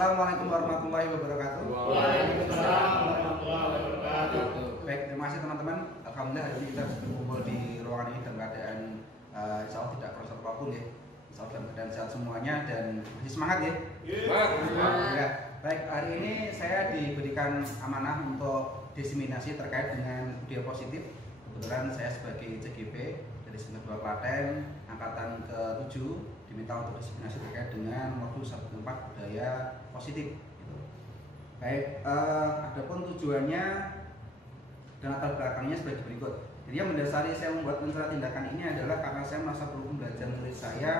Assalamualaikum warahmatullahi wabarakatuh. Waalaikumsalam warahmatullahi wabarakatuh. Baik, terima kasih teman-teman. Alhamdulillah hari ini kita sudah berkumpul di ruangan ini dalam keadaan insya Allah tidak kerasa apapun ya. Insya Allah dalam keadaan sehat semuanya dan masih semangat ya. Ya. Baik, hari ini saya diberikan amanah untuk diseminasi terkait dengan budaya positif. Kebetulan saya sebagai CGP dari Semester 2 Klaten angkatan ke-7 diminta untuk diseminasi terkait dengan modul 1/4 budaya positif gitu. Baik, adapun tujuannya dan latar belakangnya sebagai berikut. Jadi yang mendasari saya membuat rencana tindakan ini adalah karena saya merasa perlu belajar murid saya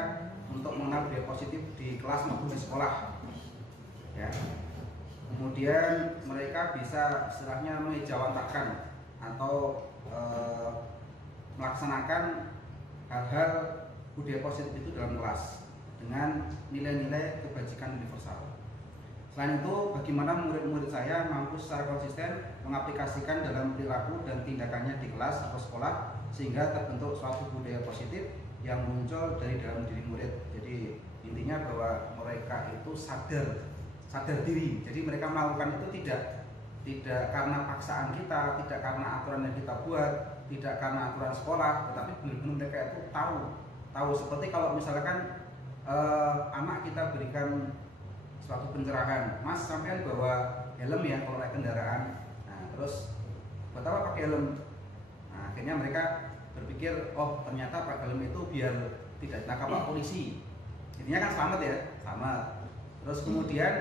untuk mengenal budaya positif di kelas maupun di sekolah. Ya. Kemudian mereka bisa istilahnya mengejawantakan atau melaksanakan hal-hal budaya positif itu dalam kelas dengan nilai-nilai kebajikan universal. Selain itu, bagaimana murid-murid saya mampu secara konsisten mengaplikasikan dalam perilaku dan tindakannya di kelas atau sekolah sehingga terbentuk suatu budaya positif yang muncul dari dalam diri murid. Jadi intinya bahwa mereka itu sadar diri. Jadi mereka melakukan itu tidak karena paksaan kita, tidak karena aturan yang kita buat, tidak karena aturan sekolah, tetapi benar-benar mereka itu tahu seperti kalau misalkan anak kita berikan suatu pencerahan, Mas sampean bawa helm ya kalau naik kendaraan. Nah terus buat apa pakai helm? Nah akhirnya mereka berpikir, oh ternyata pakai helm itu biar tidak ditangkap Pak polisi. Intinya kan selamat ya, selamat. Terus kemudian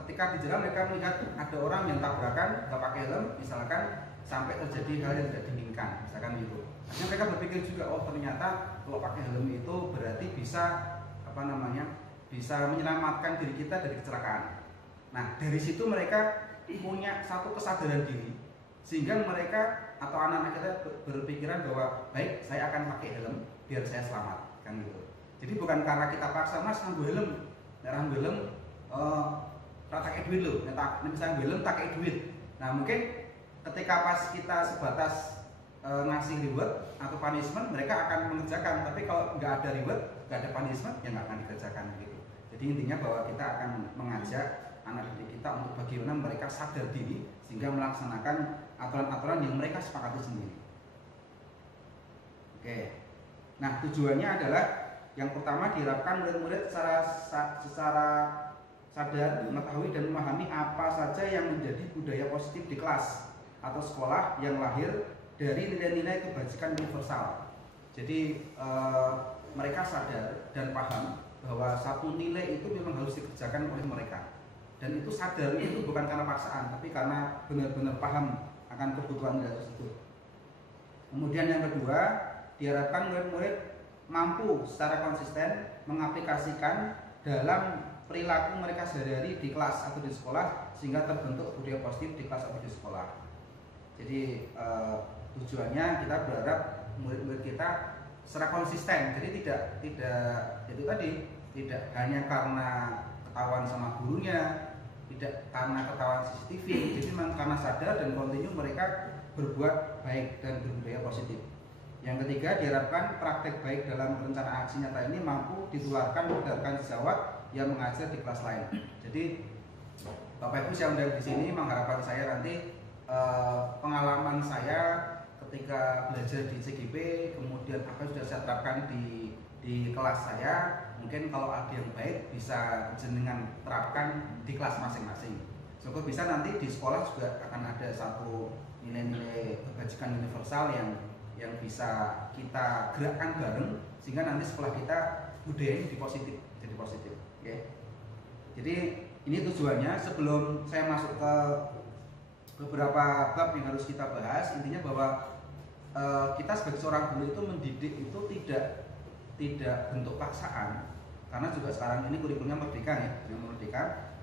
ketika di jalan mereka melihat ada orang yang tabrakan nggak pakai helm, misalkan sampai terjadi hal yang tidak diinginkan, misalkan gitu. Akhirnya mereka berpikir juga, oh ternyata kalau pakai helm itu berarti bisa bisa menyelamatkan diri kita dari kecelakaan. Nah dari situ mereka punya satu kesadaran diri sehingga mereka atau anak-anak kita berpikiran bahwa baik saya akan pakai helm biar saya selamat kan gitu. Jadi bukan karena kita paksa Mas nganggo helm, nganggo helm tak pakai duit loh, misalnya helm tak pakai duit. Nah mungkin ketika pas kita sebatas ngasih reward atau punishment mereka akan mengerjakan, tapi kalau nggak ada reward, nggak ada punishment ya nggak akan dikerjakan gitu. Jadi intinya bahwa kita akan mengajak anak didik kita untuk bagaimana mereka sadar diri sehingga melaksanakan aturan-aturan yang mereka sepakati sendiri. Oke. Nah tujuannya adalah yang pertama diharapkan murid-murid secara sadar mengetahui dan memahami apa saja yang menjadi budaya positif di kelas atau sekolah yang lahir dari nilai-nilai kebajikan universal. Jadi mereka sadar dan paham bahwa satu nilai itu memang harus dikerjakan oleh mereka. Dan itu sadarnya itu bukan karena paksaan, tapi karena benar-benar paham akan kebutuhan nilai tersebut. Kemudian yang kedua, diharapkan murid-murid mampu secara konsisten mengaplikasikan dalam perilaku mereka sehari-hari di kelas atau di sekolah sehingga terbentuk budaya positif di kelas atau di sekolah. Jadi tujuannya kita berharap murid-murid kita secara konsisten, jadi tidak hanya karena ketahuan sama gurunya, tidak karena ketahuan CCTV, jadi memang karena sadar dan kontinu mereka berbuat baik dan berbudaya positif. Yang ketiga, diharapkan praktek baik dalam rencana aksi nyata ini mampu ditularkan berdasarkan sejawat yang mengajar di kelas lain. Jadi Bapak Ibu yang ada di sini mengharapkan saya nanti pengalaman saya ketika belajar di CGP, kemudian apa yang sudah saya terapkan di kelas saya, mungkin kalau ada yang baik bisa jenengan terapkan di kelas masing-masing. Cukup bisa nanti di sekolah juga akan ada satu nilai-nilai kebajikan universal yang bisa kita gerakkan bareng sehingga nanti sekolah kita budaya jadi positif, ya. Jadi ini tujuannya. Sebelum saya masuk ke beberapa bab yang harus kita bahas, intinya bahwa kita sebagai seorang guru itu mendidik itu tidak bentuk paksaan, karena juga sekarang ini kurikulumnya merdeka ya,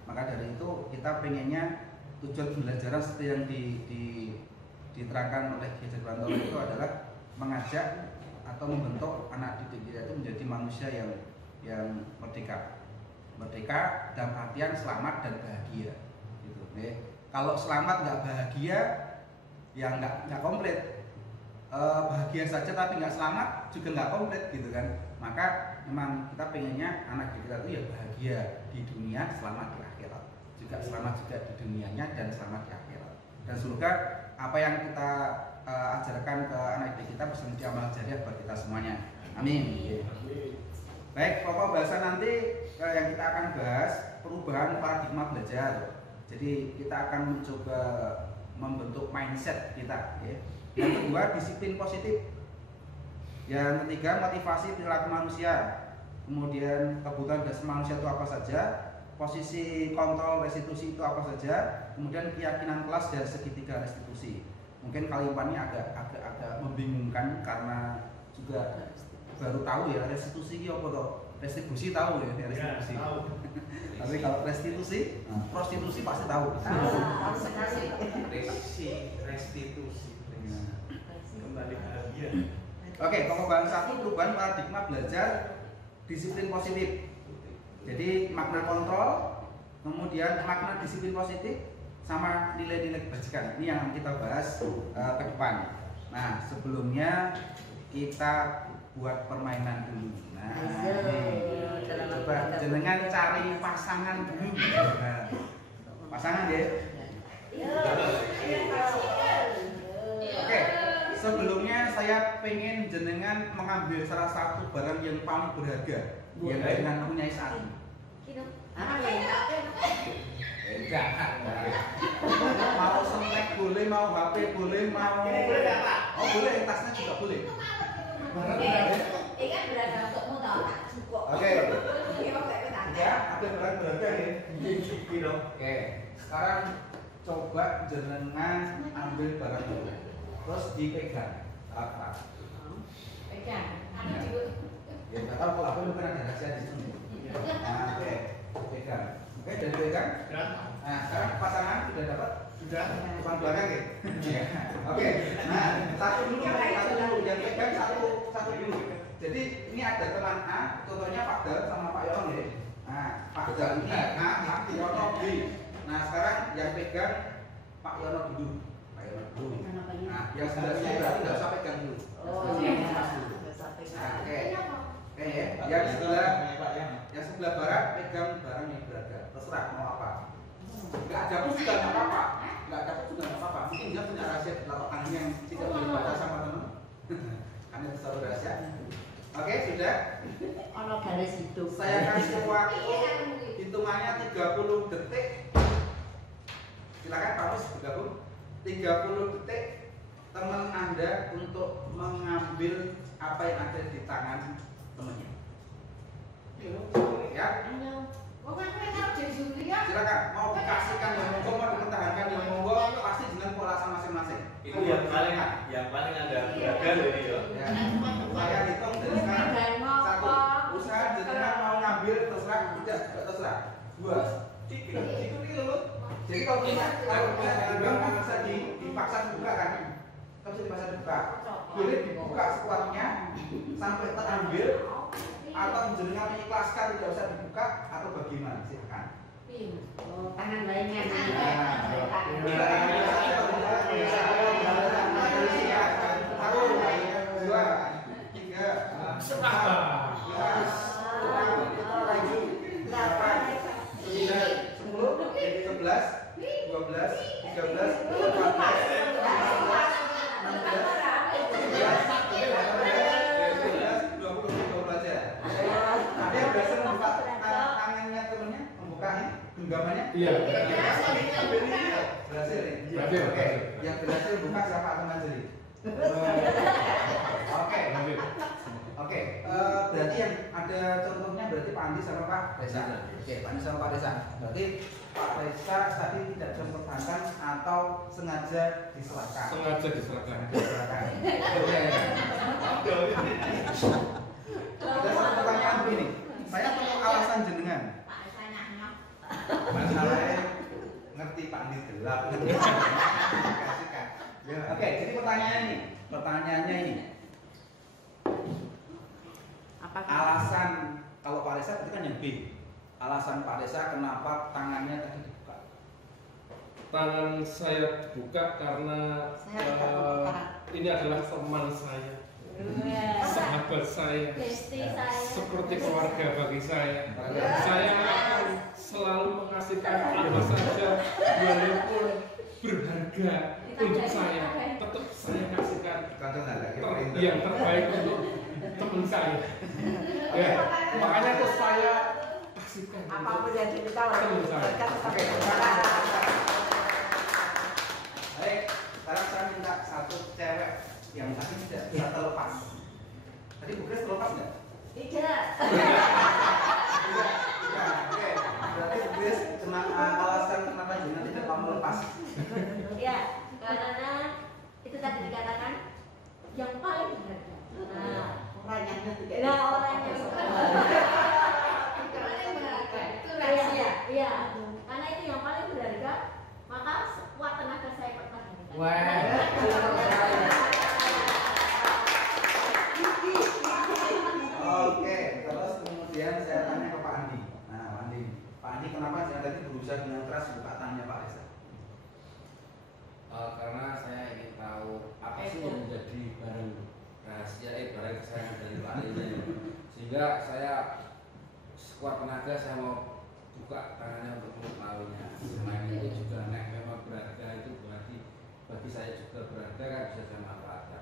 maka dari itu kita pengennya tujuan pembelajaran seperti yang diterangkan oleh Kiai Jadwantoro itu adalah mengajak atau membentuk anak didik kita itu menjadi manusia yang merdeka dalam artian selamat dan bahagia gitu. Kalau selamat nggak bahagia ya nggak komplit. Bahagia saja tapi nggak selamat juga nggak komplit gitu kan. Maka memang kita pengennya anak kita itu ya bahagia di dunia, selamat di akhirat, juga selamat juga di dunianya dan selamat di akhirat. Dan semoga apa yang kita ajarkan ke anak didik kita bisa menjadi amal jariah buat kita semuanya. Amin. Baik, pokok bahasan nanti yang kita akan bahas perubahan paradigma belajar. Jadi kita akan mencoba membentuk mindset kita. Ya. Yang kedua, disiplin positif. Yang ketiga, motivasi perilaku manusia. Kemudian kebutuhan dasar manusia itu apa saja, posisi kontrol restitusi itu apa saja, kemudian keyakinan kelas dan segitiga restitusi. Mungkin kalimat ini agak membingungkan karena juga baru tahu ya restitusi itu apa toh? Restitusi tahu ya restitusi. Ya, tahu. Tapi kalau restitusi, prostitusi pasti tahu. Tahu sekali. Restitusi. Kembali bahagia. Oke, pokok bahan 1 perubahan paradigma belajar disiplin positif. Jadi makna kontrol, kemudian makna disiplin positif, sama nilai-nilai kebajikan. Ini yang kita bahas ke depan. Nah, sebelumnya kita buat permainan dulu. Nah, coba jenengan cari pasangan dulu. Nah, pasangan ya. Oke, sebelumnya saya pengen jenengan mengambil salah satu barang yang paling berharga yang jenengan punya saat ini. Jangan. Mau snack boleh, mau HP boleh, mau boleh, tasnya juga boleh. Ini kan berada untuk modal tak cukup. Oke. Ya, ada barang berharga ya. Oke. Sekarang coba jenengan ambil barang dulu. Terus dipegang. Apa? Pegang. Ya nggak tahu kalau apa itu kan ada rahasia di sini. Nah, oke. Pegang. Oke, dan pegang. Nah, sekarang pasangan sudah dapat? Sudah. Depan belakang ya? Oke. Nah, satu dulu yang pegang satu dulu. Jadi ini ada teman A, contohnya Pak Dal sama Pak Yono ya. Nah, Pak Dal ini A, Pak Yono B. Nah, sekarang yang pegang Pak Yono dulu. Pak Yono dulu. Nah, yang sebelahnya berarti nggak usah pegang dulu. Oke. Oke ya. Yang sebelah barat pegang barang yang berharga. Terserah mau apa. Nggak ada pun juga nggak apa-apa. Nggak ada pun juga nggak apa-apa. Mungkin dia punya rahasia di telapak tangan yang tidak boleh dibaca sama teman. Karena itu satu rahasia. Oke, sudah. Ono garis itu. Saya kasih waktu hitungannya 30 detik. Silakan Pak Mus bergabung. 30 detik teman Anda untuk mengambil apa yang ada di tangan temannya. Ya. Silakan. Mau dikasihkan yang monggo, mau dipertahankan yang monggo, pasti dengan polasan masing-masing. Itu yang paling ada berharga ini ya. Ya. Saya hitung dari sekarang. 1. Usaha jenengan mau ngambil terserah, tidak terserah. 2. Jadi kalau punya kan bisa dipaksa dibuka kan? Kan bisa dipaksa dibuka. Boleh dibuka sekuatnya sampai terambil, atau jenengan mengikhlaskan tidak usah dibuka atau bagaimana? Silakan. Tangan lainnya. Genggamannya? Iya. Berhasil nih? Berhasil. Oke. Yang berhasil buka siapa teman jadi? Oke. Oke. Berarti yang ada contohnya berarti Pak Andi sama Pak Reza. Oke, Pak Andi sama Pak Reza. Berarti Pak Reza tadi tidak bisa mempertahankan atau sengaja diserahkan? Sengaja diserahkan. Oke. Ada satu pertanyaan begini. Saya perlu alasan jenengan. Masalahnya ngerti Pak Andi gelap. Oke, jadi pertanyaannya ini. Apa? Alasan kalau Pak Reza itu kan yang B. Alasan Pak Reza kenapa tangannya tadi dibuka? Tangan saya dibuka karena ini adalah teman saya. sahabat saya, Besti saya. seperti keluarga bagi saya. Saya akan selalu mengasihkan apa saja, walaupun berharga untuk saya, tetap saya kasihkan yang terbaik untuk teman saya. Ya, makanya tuh saya kasihkan Apapun yang diminta oleh teman saya. Oke. Baik, sekarang saya minta satu cewek yang tadi tidak bisa terlepas. Tadi Bu Grace terlepas nggak? Tidak. Tidak. Oke. Berarti Bu Grace cuma alasan kenapa jangan tidak mau melepas. Ya, karena itu tadi dikatakan yang paling berharga. Nah, orang yang itu rahasia. Iya, karena itu yang paling berharga, maka sekuat tenaga saya pertahankan. Oke, terus kemudian saya tanya ke Pak Andi. Nah, Pak Andi kenapa saya tadi berusaha dengan keras buka tanya Pak Reza? Karena saya ingin tahu apa sih yang menjadi barang rahasia, barang kesayangan dari Pak Reza ini. Sehingga saya sekuat tenaga saya mau buka tangannya untuk mengetahuinya. Selain itu juga memang berharga, itu berarti bagi saya juga berharga, kan bisa saya manfaatkan.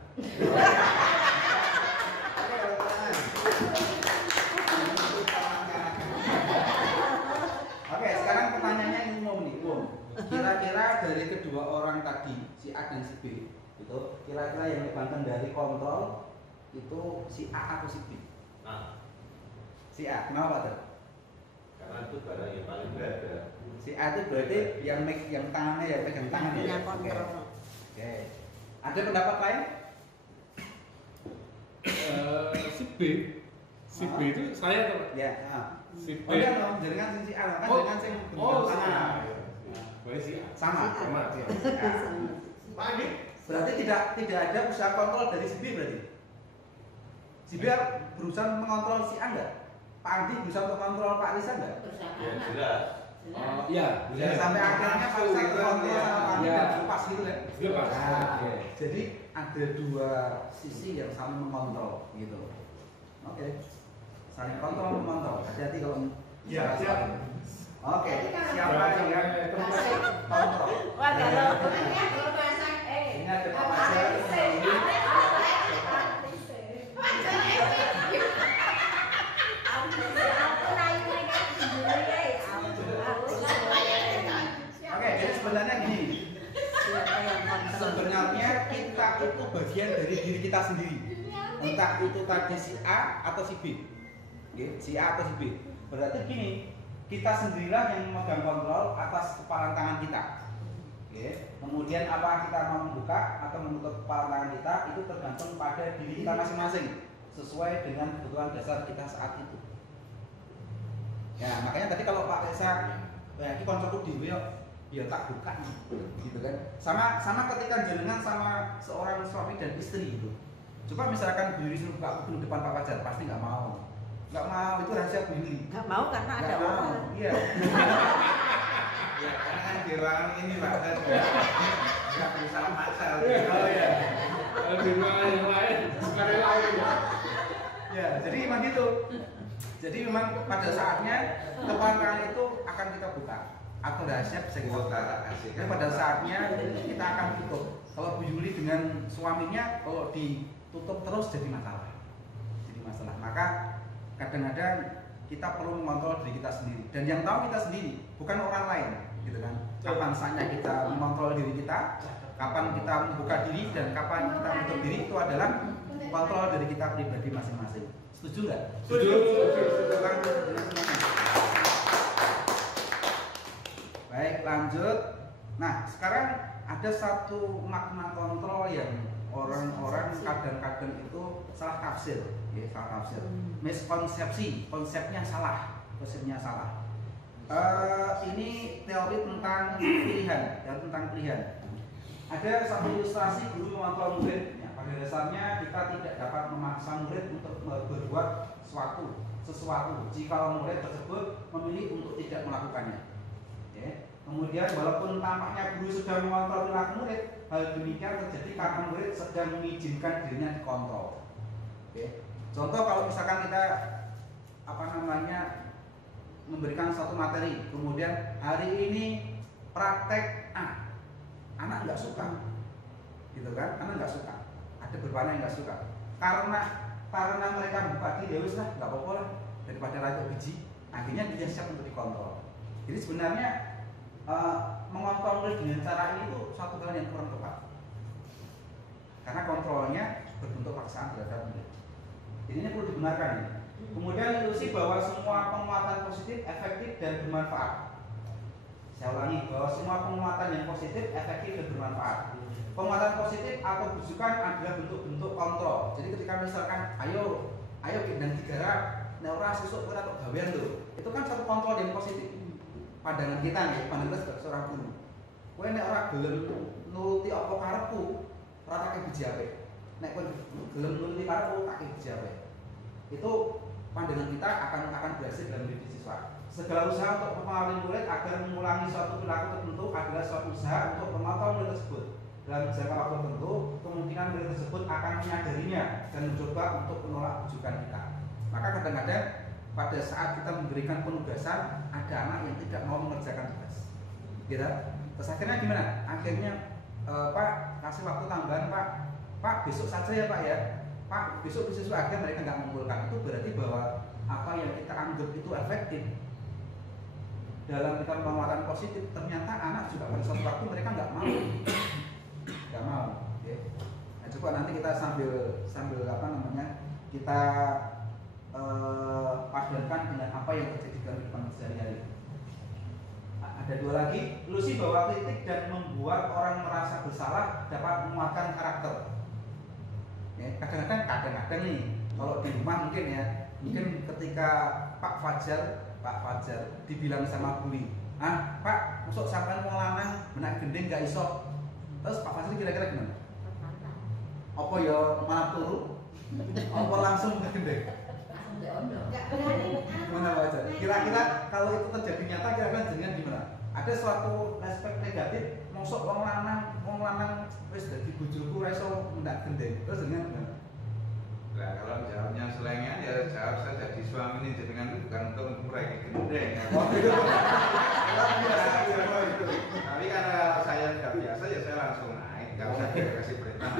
Oke, sekarang pertanyaannya ini umum nih, umum. Kira-kira dari kedua orang tadi, si A dan si B, itu kira-kira yang memegang dari kontrol itu si A atau si B? Nah, Si A, kenapa tuh? karena itu barang yang paling berharga. Si A itu berarti yang tangannya ya pegang tangan ya. Yang kontrol. Oke. Ada pendapat lain? Si B itu saya tuh. Ya. Si B. Oh iya dong, jaringan si A kan jaringan sing Oh, tangan. Baik sih. Sama. Sama. Ya. Pak Andi, berarti tidak ada usaha kontrol dari si B berarti. Si B berusaha mengontrol si A enggak? Pak Andi berusaha untuk kontrol Pak Reza enggak? Ya jelas. Oh iya, Ya, sampai akhirnya Pak Reza terkontrol sama Pak Andi Iya. dan lepas gitu kan? Lepas. Nah, Oke. jadi ada dua sisi yang saling mengontrol gitu. Oke. Saling kontrol mengontrol. Hati-hati kalau Ya, siap. Oke, siapa yang kontrol? Wah, kalau Ini ada Pak Fajar, ini Oke, jadi sebenarnya gini. Sebenarnya kita itu bagian dari diri kita sendiri. Entah itu tadi si A atau si B. Oke, si A atau si B. Berarti gini, kita sendirilah yang memegang kontrol atas kepalan tangan kita. Oke. Kemudian apa kita mau membuka atau menutup kepalan tangan kita itu tergantung pada diri kita masing-masing sesuai dengan kebutuhan dasar kita saat itu. Ya, makanya tadi kalau Pak Reza ini koncoku dhewe ya tak buka gitu kan. Sama ketika jenengan sama seorang suami dan istri gitu. Coba misalkan Bu Yuli suruh buka kuping depan Pak Fajar, pasti nggak mau. Nggak mau, itu rahasia Bu Yuli. nggak mau karena ada Nggak mau, orang. iya. Ya karena kan di ruangan ini Pak saya nggak bisa masak. Oh iya. Di ruangan yang lain, sekarang lain. Ya, jadi memang gitu. Jadi memang pada saatnya kepalan tangan itu akan kita buka atau rahasia bisa kita buka. Jadi pada saatnya kita akan tutup. Kalau Bu Yuli dengan suaminya kalau ditutup terus jadi masalah. Jadi masalah. Maka kadang-kadang kita perlu mengontrol diri kita sendiri. Dan yang tahu kita sendiri, bukan orang lain, gitu kan. Kapan saatnya kita mengontrol diri kita, kapan kita membuka diri dan kapan kita menutup diri itu adalah kontrol dari kita pribadi masing-masing. Setuju nggak? Setuju. Baik, lanjut. Nah, sekarang ada satu makna kontrol yang orang-orang kadang-kadang itu salah tafsir, ya, salah tafsir, miskonsepsi, konsepnya salah. Ini teori tentang pilihan, Ada satu ilustrasi guru mengontrol murid. Ya, pada dasarnya kita tidak dapat memaksa murid untuk berbuat sesuatu jika murid tersebut memilih untuk tidak melakukannya. Ya. Kemudian walaupun tampaknya guru sudah mengontrol perilaku murid, hal demikian terjadi karena murid sedang mengizinkan dirinya dikontrol. Oke. Contoh kalau misalkan kita memberikan satu materi, kemudian hari ini praktek A, anak nggak suka, gitu kan? Anak nggak suka. Ada beberapa yang nggak suka. Karena mereka buka diri, ya wis lah, nggak apa-apa lah, daripada racun biji. Akhirnya dia siap untuk dikontrol. Jadi sebenarnya mengontrol dengan cara ini tuh satu hal yang kurang tepat. Karena kontrolnya berbentuk paksaan terhadap murid. Jadi ini perlu dibenarkan ya. Kemudian ilusi bahwa semua penguatan positif efektif dan bermanfaat. Saya ulangi bahwa semua penguatan yang positif efektif dan bermanfaat. Penguatan positif atau bujukan adalah bentuk-bentuk kontrol. Jadi ketika misalkan ayo dan digarap, ora sesuk ora tok gawean lho. Itu kan satu kontrol yang positif. Pandangan kita nih, pandangan kita sebagai seorang guru. Kowe nek ora gelem nuruti apa karepku, ora tak biji apik. Nek kowe gelem nuruti karepku, tak biji apik. Itu pandangan kita akan berhasil dalam mendidik siswa. Segala usaha untuk mempengaruhi murid agar mengulangi suatu perilaku tertentu adalah suatu usaha untuk mengontrol murid tersebut. Dalam jangka waktu tertentu, kemungkinan murid tersebut akan menyadarinya dan mencoba untuk menolak bujukan kita. Maka kadang-kadang pada saat kita memberikan penugasan, ada anak yang tidak mau mengerjakan tugas. Gitu? Terus akhirnya gimana? Akhirnya Pak kasih waktu tambahan Pak besok saja ya Pak ya. Pak besok bisa akhirnya mereka nggak mengumpulkan. Itu berarti bahwa apa yang kita anggap itu efektif dalam kita penguatan positif, ternyata anak juga pada suatu waktu mereka nggak mau. Okay. Nah, coba nanti kita sambil kita padankan dengan apa yang terjadi dalam kehidupan sehari-hari. Ada dua lagi, ilusi bahwa kritik dan membuat orang merasa bersalah dapat menguatkan karakter. Ya, kadang-kadang nih, kalau di rumah mungkin ketika Pak Fajar dibilang sama Buli, Pak, masuk sampai wong lanang benak gending gak iso. Terus Pak Fajar kira-kira gimana? Apa ya malah turu? Apa langsung ke gending? Gimana Pak Fajar? Kira-kira kalau itu terjadi nyata, kira-kira dengan gimana? Ada suatu aspek negatif, masuk wong lanang wis dadi bojoku ora iso mendak gendeng. Terus dengan gimana? Nah, kalau jawabnya selengean ya jawab saja di suami ini jenengan itu bukan untuk mengurai gendeng. Tapi karena saya tidak biasa ya saya langsung naik, nggak usah dikasih perintah.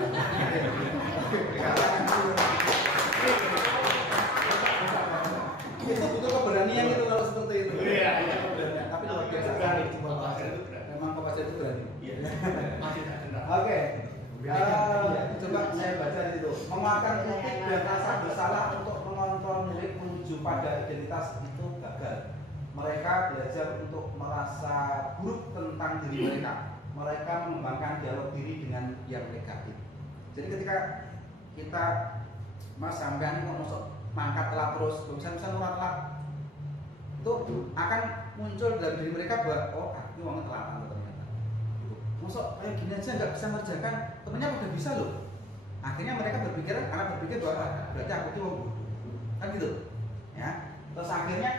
Itu butuh keberanian itu kalau seperti itu. Iya. Tapi luar biasa sekali cuma memang Pak Fajar itu berani. Oke. Coba saya baca di situ. Menguatkan kritik dan rasa bersalah untuk mengontrol murid menuju pada identitas itu gagal. Mereka belajar untuk merasa buruk tentang diri mereka. Mereka mengembangkan dialog diri dengan yang negatif. Jadi ketika kita sampean ini masuk mangkat telat terus, bisa nurat telat, itu akan muncul dalam diri mereka bahwa ini uangnya telatan ternyata. Masuk kayak gini aja nggak bisa ngerjakan, temennya udah bisa loh. Akhirnya mereka anak berpikir bahwa berarti aku tuh bodoh, kan gitu, ya. Terus akhirnya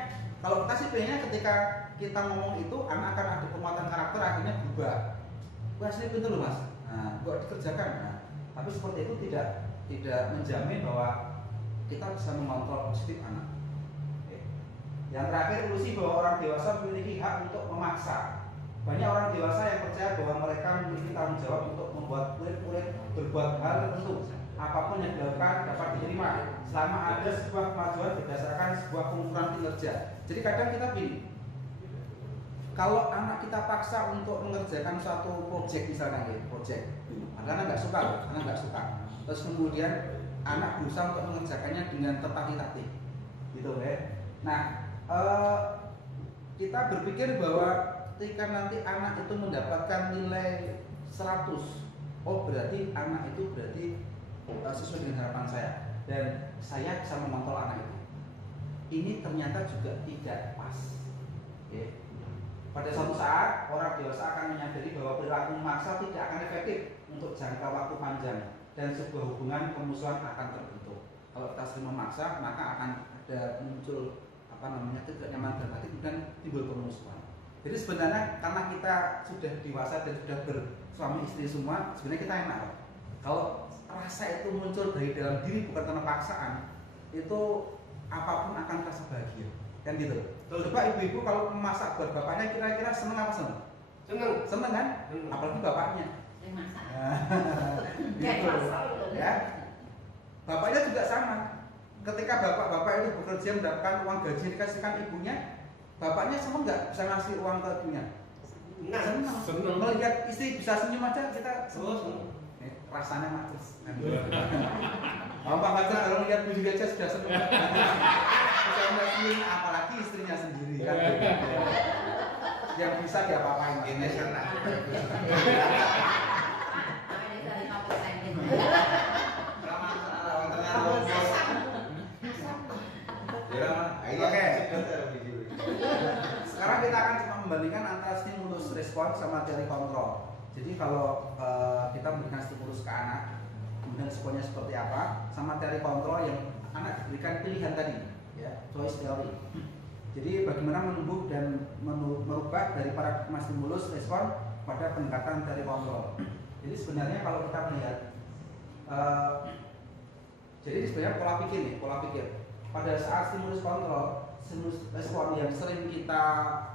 kalau kita sih pengennya ketika kita ngomong itu anak akan ada penguatan karakter, akhirnya berubah. Wah sini pintar loh mas, nah kok dikerjakan. Nah, tapi seperti itu tidak menjamin bahwa kita bisa mengontrol positif anak. Oke. Yang terakhir, ilusi bahwa orang dewasa memiliki hak untuk memaksa. Banyak orang dewasa yang percaya bahwa mereka memiliki tanggung jawab untuk membuat murid-murid berbuat hal tertentu. Apapun yang dilakukan dapat diterima selama ada sebuah kemajuan berdasarkan sebuah pengukuran kinerja. Jadi kadang kita pilih, kalau anak kita paksa untuk mengerjakan suatu proyek misalnya, anak nggak suka, terus kemudian anak berusaha untuk mengerjakannya dengan tertatih-tatih, gitu ya. Nah, kita berpikir bahwa ketika nanti anak itu mendapatkan nilai 100, oh berarti anak itu sesuai dengan harapan saya dan saya bisa mengontrol anak itu. Ini ternyata juga tidak pas. Ya. Pada suatu saat orang dewasa akan menyadari bahwa perilaku memaksa tidak akan efektif untuk jangka waktu panjang dan sebuah hubungan permusuhan akan terbentuk. Kalau kita sering memaksa, maka akan ada muncul tidak nyaman dan hati, kemudian timbul permusuhan. Jadi sebenarnya karena kita sudah dewasa dan sudah bersuami istri semua, sebenarnya kita enak. Kalau rasa itu muncul dari dalam diri bukan karena paksaan, itu apapun akan terasa bahagia, kan gitu. Coba ibu-ibu kalau memasak buat bapaknya kira-kira seneng apa seneng? Seneng kan? Apalagi bapaknya. Gitu. Ya. Bapaknya juga sama. Ketika bapak-bapak itu bekerja mendapatkan uang gaji dikasihkan ibunya, bapaknya seneng nggak bisa ngasih uang ke ibunya? Seneng. Melihat istri bisa senyum aja kita seneng. Rasanya matus. Pak Fajar kalau lihat baju aja sudah seneng. Bisa senyum, apalagi istrinya sendiri kan. Yang bisa diapa-apain Ini senang. Oke. Sekarang kita akan coba membandingkan antara stimulus respon sama teori kontrol. Jadi kalau kita memberikan stimulus ke anak, kemudian responnya seperti apa, sama teori kontrol yang anak diberikan pilihan tadi, ya, choice theory. Jadi bagaimana menumbuh dan merubah dari paradigma stimulus respon pada pendekatan teori kontrol. Jadi sebenarnya kalau kita melihat, jadi sebenarnya pola pikir. Pada saat stimulus kontrol, stimulus respon yang sering kita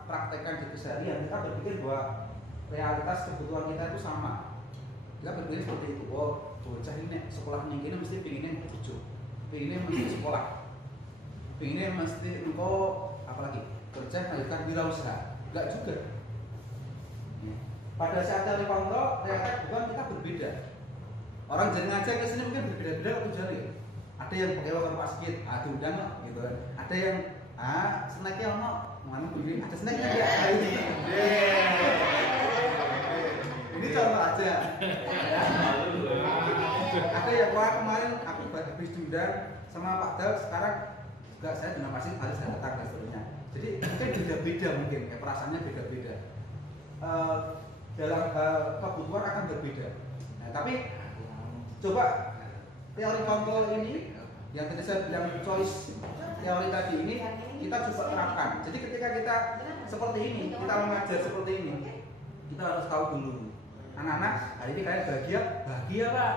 praktekkan di keseharian, kita berpikir bahwa realitas kebutuhan kita itu sama. Kita berpikir seperti itu. Oh, bocah ini sekolah yang ini mesti pinginnya bujuk, pinginnya mesti sekolah, pinginnya mesti engkau apalagi kerja melanjutkan wirausaha. Enggak juga. Pada saat teori kontrol, realitas kebutuhan kita berbeda. Orang jadi ngajar ke sini mungkin berbeda-beda waktu jari. Ada yang pakai waktu pas sakit, diundang lah, gitu. Ada yang snacknya mana begini, ada snacknya ya. Ini contoh aja. Ada yang kemarin aku habis diundang sama Pak Dal, sekarang juga saya dengan pasti harus datang dan seterusnya. Jadi mungkin beda-beda mungkin, perasaannya beda-beda. Dalam kebutuhan akan berbeda. Nah, tapi coba teori kontrol ini yang tadi saya bilang choice teori tadi ini kita coba terapkan. Jadi ketika kita seperti ini, kita mengajar seperti ini, kita harus tahu dulu, anak-anak hari ini kalian bahagia Pak.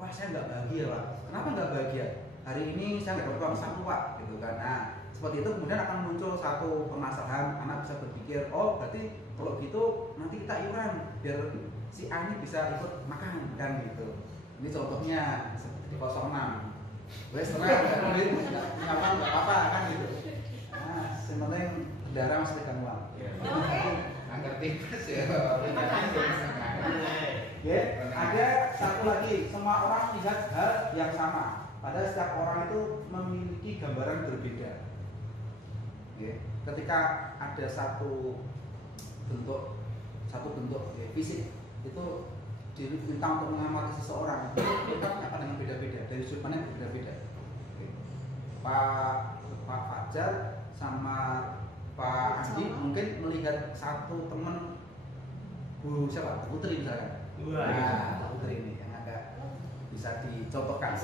Wah saya nggak bahagia Pak. Kenapa nggak bahagia? Hari ini saya nggak dapat uang saku Pak, gitu kan. Nah seperti itu kemudian akan muncul satu permasalahan, anak bisa berpikir, oh berarti kalau gitu nanti kita iuran biar si A ini bisa ikut makan kan gitu. Ini contohnya seperti di 06. Wes tenang, nggak duit, nggak apa-apa kan gitu. Nah, sebenarnya kendaraan masih pegang uang. Agar tipes ya. Ya, ada satu lagi, semua orang melihat hal yang sama. Padahal setiap orang itu memiliki gambaran berbeda. Ya, ketika ada satu bentuk ya, fisik itu diminta untuk mengamati seseorang, kita punya pandangan beda-beda, dari sudut pandang berbeda-beda. Pak Fajar sama Pak Andi mungkin melihat satu teman Bu siapa? Putri misalkan. Nah, Putri ini yang agak bisa dicontohkan.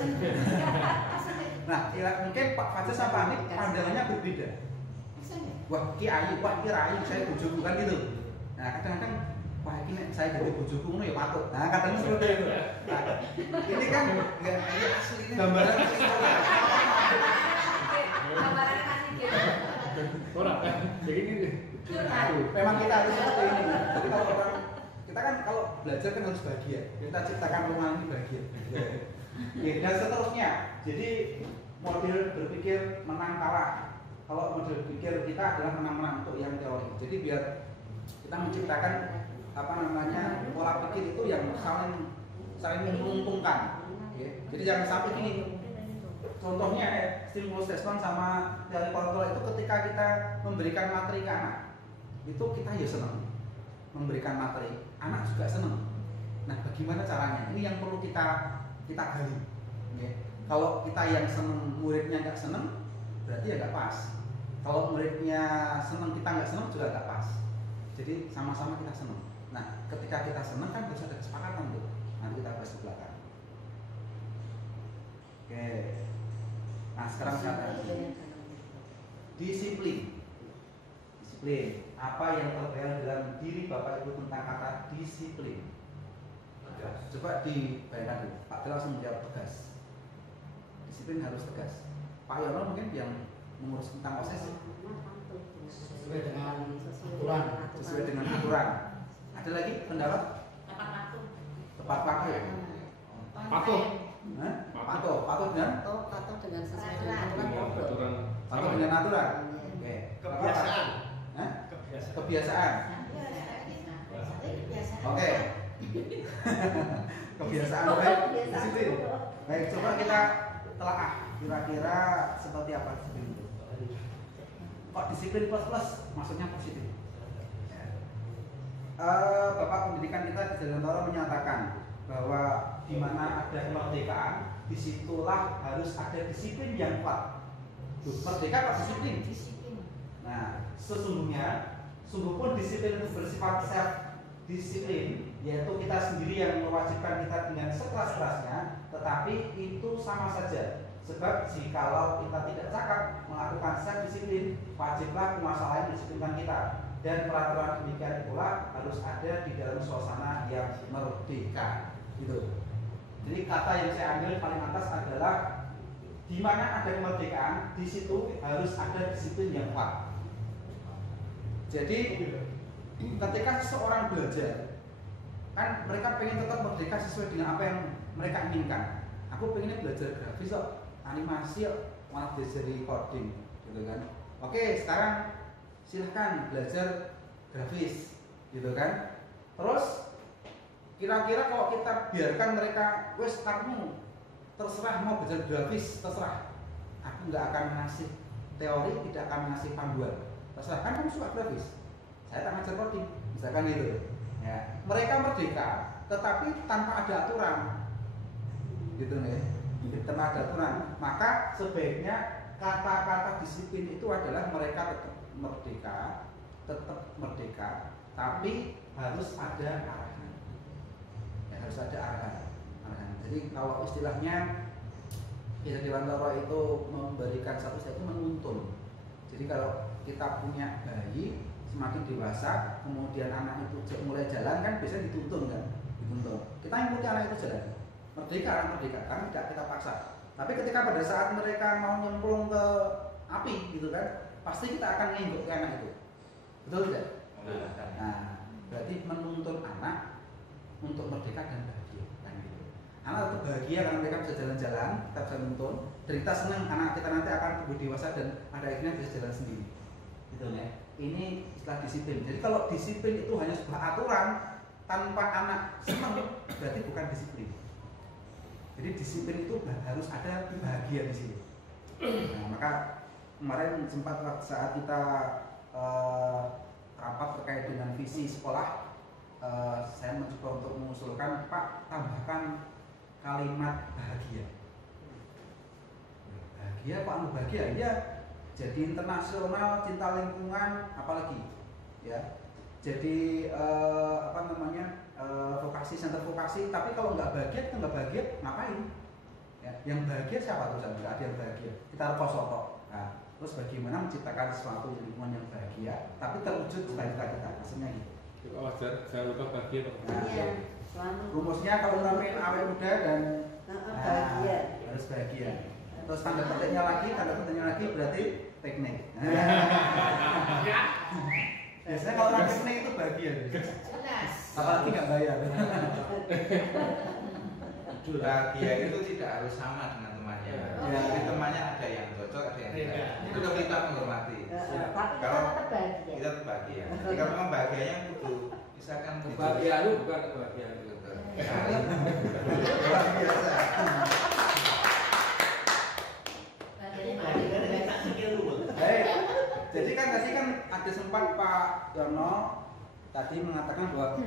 Nah, mungkin Pak Fajar sama Pak Andi pandangannya berbeda. Wah, Ki Ayu, Pak Ki Rayu, saya bujuk bukan gitu. Nah, kadang-kadang wah ini saya jadi bojoku ya patut. Nah katanya seperti itu. Nah, ini kan nggak asli gambaran asli. Gambaran asli gitu. Orang jadi gini. Memang kita harus seperti ini. Jadi kalau orang kita kan kalau belajar kan harus bahagia. Kita ciptakan rumah ini bahagia. Ya, dan seterusnya. Jadi model berpikir menang kalah. Kalau model berpikir kita adalah menang-menang untuk yang teori. Jadi biar kita menciptakan pola pikir itu yang saling menguntungkan. Ya. Jadi jangan sampai gini. Contohnya stimulus respon sama teori kontrol itu ketika kita memberikan materi ke anak, itu kita ya senang memberikan materi, anak juga senang. Nah, bagaimana caranya? Ini yang perlu kita gali. Ya. Kalau kita yang senang, muridnya nggak senang, berarti ya nggak pas. Kalau muridnya senang, kita nggak senang juga nggak pas. Jadi sama-sama kita senang. Nah, ketika kita senang kan bisa ada kesepakatan tuh. Nanti kita bahas di belakang. Oke. Nah, sekarang saya disiplin. Apa yang terbayang dalam diri Bapak Ibu tentang kata disiplin? Coba dibayangkan dulu, Pak Del langsung menjawab tegas. Disiplin harus tegas. Pak Yono mungkin yang mengurus tentang OSIS sesuai dengan aturan. sesuai dengan aturan. Ada lagi pendapat? Tepat waktu. Tepat waktu. Patuh. Hah? Patuh dengan Patuh dengan sesuai dengan aturan. Aturan. patuh dengan aturan. Oke. Kebiasaan. Hah? Kebiasaan. Kebiasaan. Oke. Kebiasaan baik. Disiplin. Baik, coba kita telaah kira-kira seperti apa disiplin itu. Kok disiplin plus maksudnya positif? Bapak pendidikan kita di Jalan menyatakan bahwa di mana ada kemerdekaan, disitulah harus ada disiplin yang kuat. Merdeka apa disiplin? Nah, sungguh pun disiplin itu bersifat self disiplin, yaitu kita sendiri yang mewajibkan kita dengan sekeras-kerasnya, tetapi itu sama saja. Sebab jikalau kita tidak cakap melakukan self disiplin, wajiblah penguasa lain disiplinkan kita. Dan peraturan demikian itulah harus ada di dalam suasana yang merdeka. Gitu. Jadi kata yang saya ambil paling atas adalah di mana ada kemerdekaan, di situ harus ada disiplin yang kuat. Jadi ketika seseorang belajar, kan mereka pengen tetap merdeka sesuai dengan apa yang mereka inginkan. Aku pengennya belajar grafis kok, animasi kok, malah belajar coding, gitu kan. Oke, sekarang silahkan belajar grafis, gitu kan. Terus kira-kira kalau kita biarkan mereka, wes kamu terserah mau belajar grafis, terserah. Aku nggak akan ngasih teori, tidak akan ngasih panduan. Terserah, kan kamu suka grafis, saya tak ngajar coding, misalkan gitu. Ya, mereka merdeka, tetapi tanpa ada aturan, gitu nih. Tanpa ada aturan, maka sebaiknya kata-kata disiplin itu adalah mereka tetap merdeka, tapi harus ada arahan. Ya, harus ada arahan. Jadi kalau istilahnya Kita Dewantara itu memberikan satu itu menuntun. Jadi kalau kita punya bayi semakin dewasa, kemudian anak itu mulai jalan kan biasanya dituntun kan, dituntun. Kita ikuti anak itu jalan, merdeka kan merdeka, kan tidak kita paksa. Tapi ketika pada saat mereka mau nyemplung ke api gitu kan, pasti kita akan ngenggok ke anak itu, betul tidak? Nah, berarti menuntun anak untuk merdeka dan bahagia kan gitu. Anak tetap bahagia karena mereka bisa jalan-jalan, kita bisa menuntun. Dan kita senang anak kita nanti akan tumbuh dewasa dan pada akhirnya bisa jalan sendiri, gitu ya. Ini istilah disiplin. Jadi kalau disiplin itu hanya sebuah aturan tanpa anak senang, berarti bukan disiplin. Jadi disiplin itu harus ada bahagia di sini. Nah, maka kemarin sempat saat kita rapat terkait dengan visi sekolah, saya mencoba untuk mengusulkan, Pak, tambahkan kalimat bahagia. Bahagia, Pak, bahagia, ya. Jadi internasional, cinta lingkungan, apalagi, ya. Jadi vokasi, center vokasi. Tapi kalau nggak bahagia, kita nggak bahagia, ngapain? Ya, yang bahagia siapa tuh? Nggak ada yang bahagia. Kita reposoto. Nah, terus bagaimana menciptakan sesuatu lingkungan yang bahagia, tapi terwujud cita-cita kita, maksudnya gitu. Wajar, jangan lupa bahagia. Nah, Iya, selalu rumusnya kalau namanya awet muda dan bahagia. harus bahagia. Terus tanda petiknya lagi berarti teknik. Biasanya kalau orang teknik itu bahagia. Jelas. Apalagi nggak bayar. Bahagia itu tidak harus sama dengan temannya. Ya. Jadi temannya ada yang cocok, ada yang tidak. Itu kan kita menghormati. Tapi kita Kalau tetap bahagia. kita bahagia. Jadi kalau memang bahagianya itu misalkan Kebahagiaan itu bukan kebahagiaan itu. Luar biasa. Baik. Jadi kan tadi kan ada sempat Pak Yono tadi mengatakan bahwa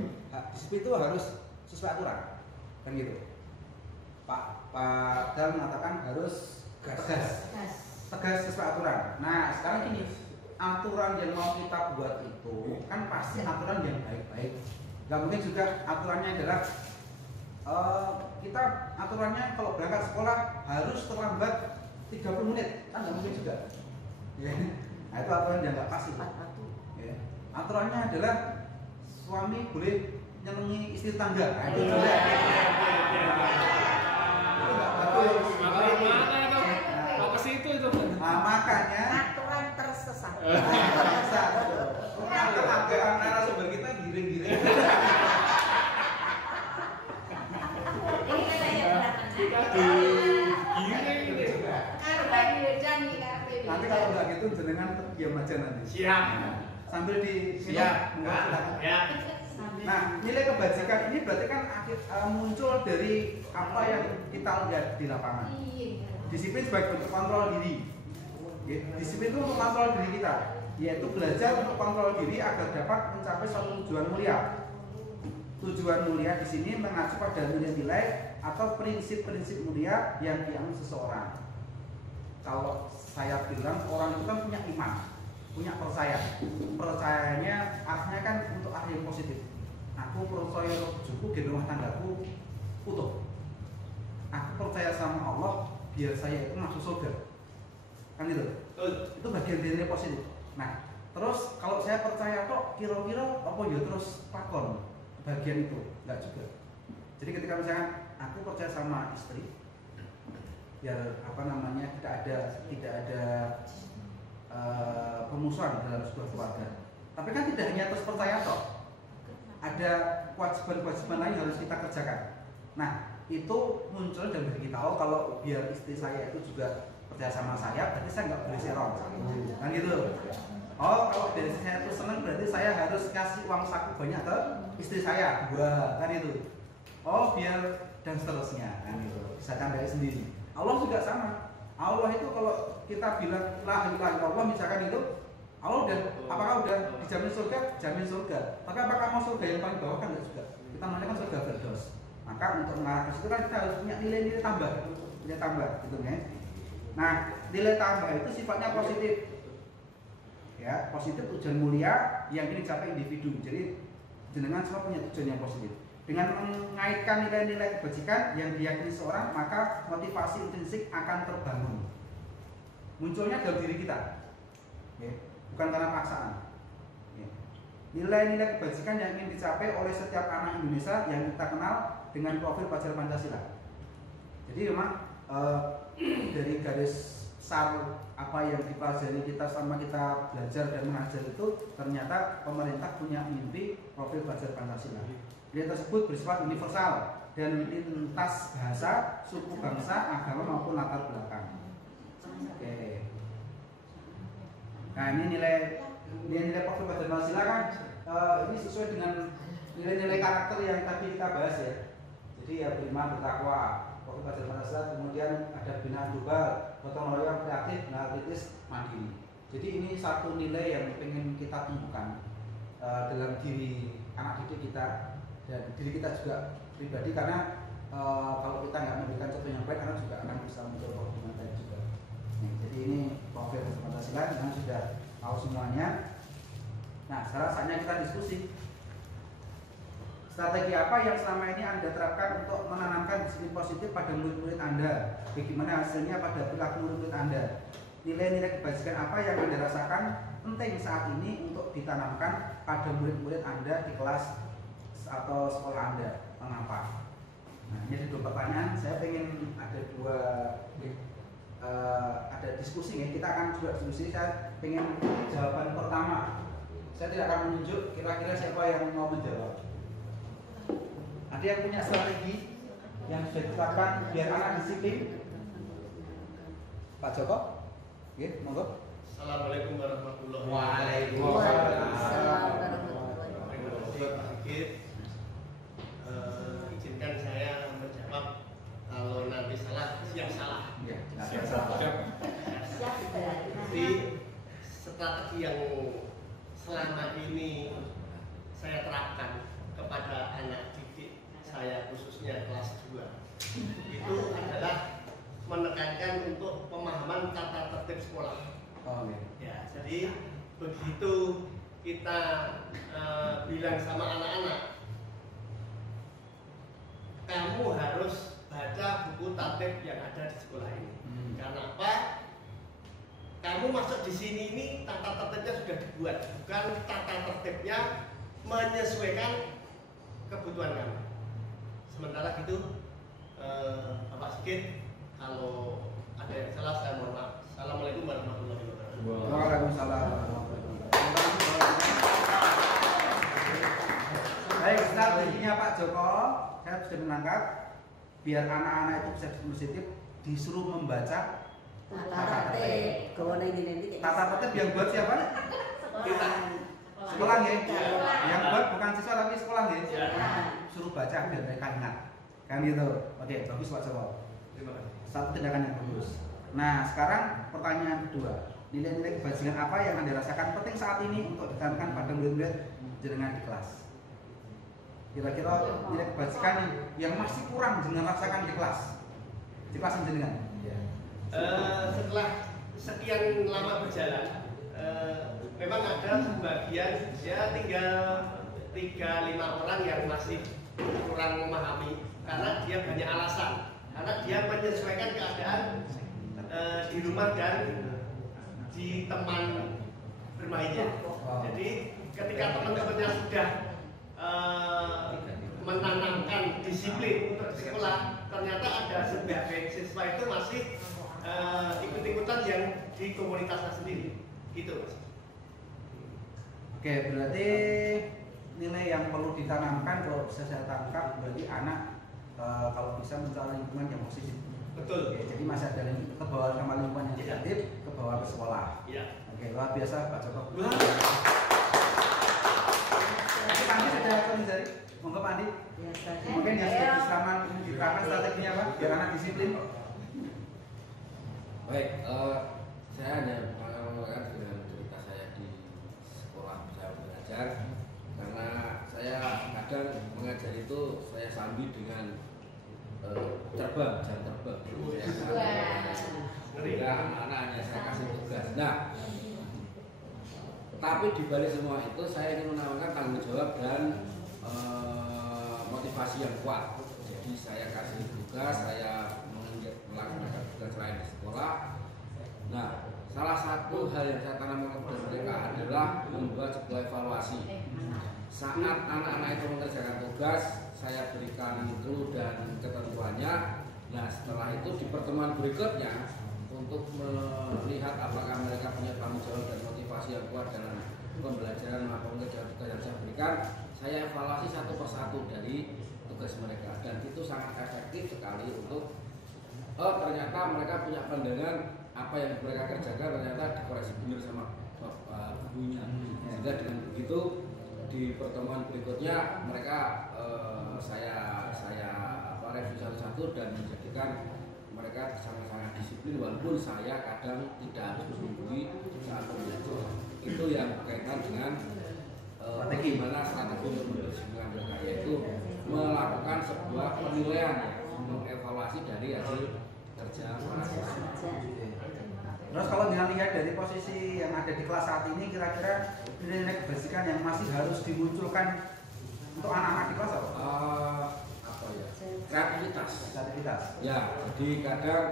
disiplin itu harus sesuai aturan, kan gitu. Pak Dal mengatakan harus tegas sesuai aturan. Nah sekarang gini, aturan yang mau kita buat itu kan pasti aturan yang baik-baik. Gak mungkin juga aturannya adalah kita aturannya kalau berangkat sekolah harus terlambat 30 menit, kan gak mungkin juga. Ya. Nah itu aturan yang gak pasti. Ya. Aturannya adalah suami boleh nyenengi istri tangga. Nah, itu Iya, juga. iya, iya, iya. Itu nggak bagus. Malah mana itu? Mau ke situ itu. Nah, makanya Aturan tersesat. bisa. Kenapa agak narasumber kita giring-giring? Ini katanya berapa? Kita digiring ini. Karena dijanji karena Nanti kalau nggak gitu jenengan diam aja nanti. Siap. Sambil di Siap. Ya. Nah, nilai kebajikan ini berarti kan muncul dari apa yang kita lihat di lapangan. Disiplin sebagai bentuk kontrol diri. Ya, disiplin itu untuk kontrol diri kita, yaitu belajar untuk kontrol diri agar dapat mencapai suatu tujuan mulia. Tujuan mulia di sini mengacu pada nilai-nilai atau prinsip-prinsip mulia yang dianut seseorang. Kalau saya bilang orang itu kan punya iman, punya percaya. Percayanya artinya kan untuk arti yang positif. Aku percaya bojoku di rumah tanggaku utuh. Aku percaya sama Allah biar saya itu masuk surga. Kan itu. Itu bagian dari nilai positif. Nah, terus kalau saya percaya kok kira-kira apa ya terus pakon bagian itu enggak juga. Jadi ketika misalkan aku percaya sama istri, biar apa namanya tidak ada pemusuhan dalam sebuah keluarga. Tapi kan tidak hanya terus percaya toh, ada kewajiban-kewajiban lain yang harus kita kerjakan. Nah, itu muncul dari diri kita. Oh, kalau biar istri saya itu juga percaya sama saya, berarti saya nggak boleh serong. Kan gitu. Oh, kalau dari saya itu senang, berarti saya harus kasih uang saku banyak ke istri saya. Wah, kan itu. Oh, biar dan seterusnya. Kan gitu. Bisa candai sendiri. Allah juga sama. Allah itu kalau kita bilang la ilaha illallah misalkan itu, Allah udah, apakah udah dijamin surga? Jamin surga. Maka apakah mau surga yang paling bawah? Kan enggak juga. Kita maunya kan surga firdaus. Maka untuk mengarah ke situ kan kita harus punya nilai-nilai tambah, gitu ya. Nah, nilai tambah itu sifatnya positif. Ya, positif tujuan mulia yang ingin dicapai individu. Jadi jenengan semua punya tujuan yang positif. Dengan mengaitkan nilai-nilai kebajikan yang diyakini seorang, maka motivasi intrinsik akan terbangun. Munculnya dalam diri kita. Ya. Bukan karena paksaan. Ya. Nilai-nilai kebajikan yang ingin dicapai oleh setiap anak Indonesia yang kita kenal dengan profil pelajar Pancasila. Jadi memang dari garis besar apa yang dipelajari kita selama kita belajar dan mengajar itu, ternyata pemerintah punya mimpi profil pelajar Pancasila. Nilai tersebut bersifat universal dan lintas bahasa, suku, bangsa, agama maupun latar belakang. Oke. Nah, ini nilai profil pelajar Pancasila kan ini sesuai dengan nilai-nilai karakter yang tadi kita bahas ya. Jadi ya beriman, bertakwa, profil pelajar Pancasila, kemudian ada binaan global, gotong royong, kreatif, kritis, mandiri. Jadi ini satu nilai yang ingin kita tumbuhkan dalam diri anak didik kita dan diri kita juga pribadi, karena kalau kita nggak memberikan contoh yang baik, karena juga akan bisa muncul problem baik juga. Nah, jadi ini profil Pancasila yang sudah tahu semuanya. Nah, sekarang saatnya kita diskusi. Strategi apa yang selama ini Anda terapkan untuk menanamkan disiplin positif pada murid-murid Anda? Bagaimana hasilnya pada perilaku murid-murid Anda? Nilai-nilai kebajikan apa yang Anda rasakan penting saat ini untuk ditanamkan pada murid-murid Anda di kelas atau sekolah Anda? Mengapa? Nah, ini ada 2 pertanyaan. Saya ingin ada ada diskusi ya. Kita akan coba diskusi. Saya ingin jawaban pertama. Saya tidak akan menunjuk kira-kira siapa yang mau menjawab. Ada yang punya strategi yang sudah diterapkan biar anak disiplin? Pak Joko? Oke, monggo. Assalamualaikum warahmatullahi Waalaikumsalam. Sedikit izinkan saya menjawab. Kalau nanti salah, siap salah. Ya, Siap. Jadi strategi yang selama ini saya terapkan kepada anak didik saya, khususnya kelas 2, itu adalah menekankan untuk pemahaman tata tertib sekolah. Oh, okay. Ya, jadi begitu kita bilang sama anak-anak, kamu harus baca buku tertib yang ada di sekolah ini. Karena apa? Kamu masuk di sini ini tata tertibnya sudah dibuat, bukan tata tertibnya menyesuaikan kebutuhan kami. Sementara gitu, Bapak Sigit, kalau ada yang salah saya mohon maaf. Assalamualaikum warahmatullahi wabarakatuh. Waalaikumsalam. Baik, strateginya Pak Joko, saya sudah menangkap biar anak-anak itu bisa positif, disuruh membaca Tata tertib. Kawan ini tata tertib yang buat siapa? Kita. Sekolah ya. Yang buat bukan siswa tapi sekolah ya. Ya. Suruh baca biar mereka ingat. Kan gitu. Oke, bagus Pak Joko. Terima kasih. Satu tindakan yang bagus. Nah, sekarang pertanyaan kedua. Nilai-nilai kebajikan apa yang Anda rasakan penting saat ini untuk ditanamkan pada murid-murid jenengan di kelas? Kira-kira nilai kebajikan yang masih kurang jenengan rasakan di kelas jenengan? Setelah sekian lama berjalan, memang ada sebagian ya tinggal 3-5 orang yang masih kurang memahami karena dia banyak alasan, karena dia menyesuaikan keadaan di rumah dan di teman bermainnya. Jadi ketika teman-temannya sudah menanamkan disiplin untuk di sekolah, ternyata ada sebagian siswa itu masih ikut-ikutan yang di komunitasnya sendiri, gitu Mas. Oke, berarti nilai yang perlu ditanamkan kalau bisa saya tangkap berarti anak kalau bisa mencari lingkungan yang positif. Betul. Oke, jadi masih ada ke bawah sama lingkungan yang negatif, ke bawah ke sekolah. Iya. Oke, luar biasa Pak Joko. Pak Andi sudah dari monggo Pak Andi. Mungkin yang sudah diterapkan strateginya Pak, biar anak disiplin. Baik, saya hanya mengenalkan dengan cerita saya di sekolah saya belajar, karena saya kadang mengajar itu saya sambil dengan jam terbang. Ketika anak-anak hanya saya kasih tugas. Nah, tapi di balik semua itu saya ingin menawarkan tanggung jawab dan motivasi yang kuat. Jadi saya kasih tugas, saya melaksanakan tugas lain di sekolah. Nah, salah satu hal yang saya tanamkan kepada mereka adalah membuat sebuah evaluasi. Saat anak-anak itu mengerjakan tugas, saya berikan clue dan ketentuannya. Nah, setelah itu di pertemuan berikutnya untuk melihat apakah mereka punya tanggung jawab dan motivasi yang kuat dalam pembelajaran maupun tugas yang saya berikan, saya evaluasi satu persatu dari tugas mereka, dan itu sangat efektif sekali untuk ternyata mereka punya pandangan apa yang mereka kerjakan ternyata dikoreksi benar sama gurunya. Sehingga dengan begitu di pertemuan berikutnya mereka saya review satu-satu dan menjadikan mereka sangat-sangat disiplin, walaupun saya kadang tidak harus menghubungi saat belajar. Itu yang berkaitan dengan bagaimana strategi untuk mendisiplinkan mereka, yaitu melakukan sebuah penilaian, mengevaluasi dari hasil kerja para siswa. Terus kalau dengan lihat dari posisi yang ada di kelas saat ini, kira-kira nilai kebajikan yang masih harus dimunculkan untuk anak-anak di kelas apa? Apa ya? Kreativitas. Ya, jadi kadang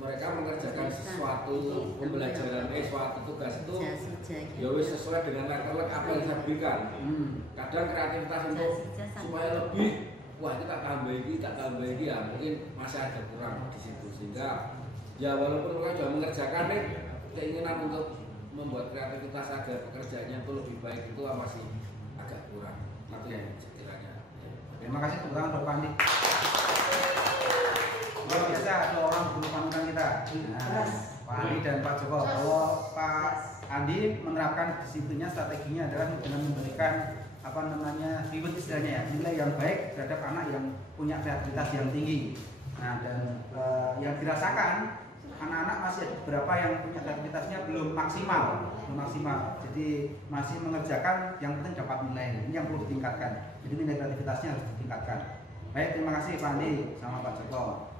mereka mengerjakan sesuatu pembelajaran, suatu tugas itu ya wis sesuai dengan level apa yang saya berikan. Kadang kreativitas untuk supaya lebih, wah kita tambah ini ya mungkin masih ada kurang di situ, sehingga ya walaupun mereka sudah mengerjakan keinginan untuk membuat kreativitas agar pekerjaannya itu lebih baik itu masih agak kurang. Itu yang sekiranya. Terima kasih tepuk tangan Bapak Andi. Luar biasa ada orang guru panutan kita. Nah, Pak Andi dan Pak Joko. Kalau Pak Andi menerapkan disiplinnya, strateginya adalah dengan memberikan reward istilahnya ya, nilai yang baik terhadap anak yang punya kreativitas yang tinggi. Nah, dan yang dirasakan anak-anak masih ada beberapa yang punya kreativitasnya belum maksimal. Jadi masih mengerjakan, yang penting dapat nilai. Ini yang perlu ditingkatkan. Jadi nilai kreativitasnya harus ditingkatkan. Baik, terima kasih Pak Andi sama Pak Joko.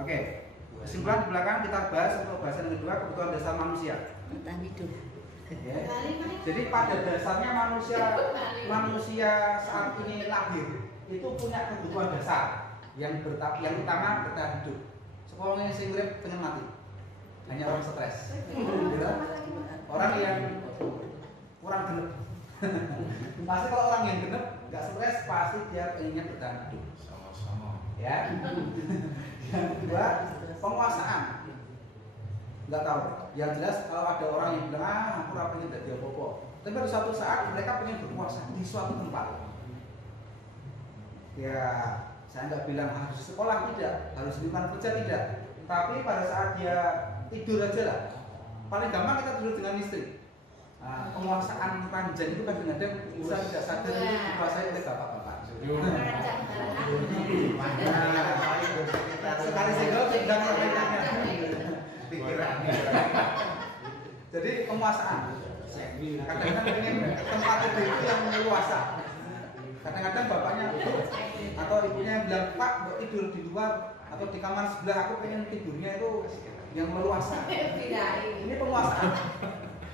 Oke, kesimpulan di belakang kita bahas untuk bahasan yang kedua, kebutuhan dasar manusia. Bertahan hidup. Ya. Jadi pada dasarnya manusia saat ini lahir itu punya kebutuhan dasar yang utama bertahan hidup. Sekolahnya sing urip pengen mati. Hanya orang stres. Orang yang orang genep. Pasti kalau orang yang genep nggak stres pasti dia pengennya bertahan hidup. Sama-sama. Ya. Yang kedua, penguasaan. Nggak tahu. Yang jelas kalau ada orang yang bilang aku nggak pengen jadi apa-apa. Tapi pada suatu saat mereka pengen berkuasa di suatu tempat. Ya, saya nggak bilang harus sekolah tidak, harus lingkungan kerja tidak. Tapi pada saat dia tidur aja lah. Paling gampang kita tidur dengan istri. Nah, penguasaan ranjang itu kadang-kadang bisa tidak sadar itu dikuasai oleh bapak-bapak. Sekali single tidak pikiran. Jadi penguasaan. Kadang-kadang ingin tempat tidur itu yang leluasa. Kadang-kadang bapaknya atau ibunya bilang, Pak, mau tidur di luar atau di kamar sebelah, aku pengen tidurnya itu yang leluasa. Ini penguasaan.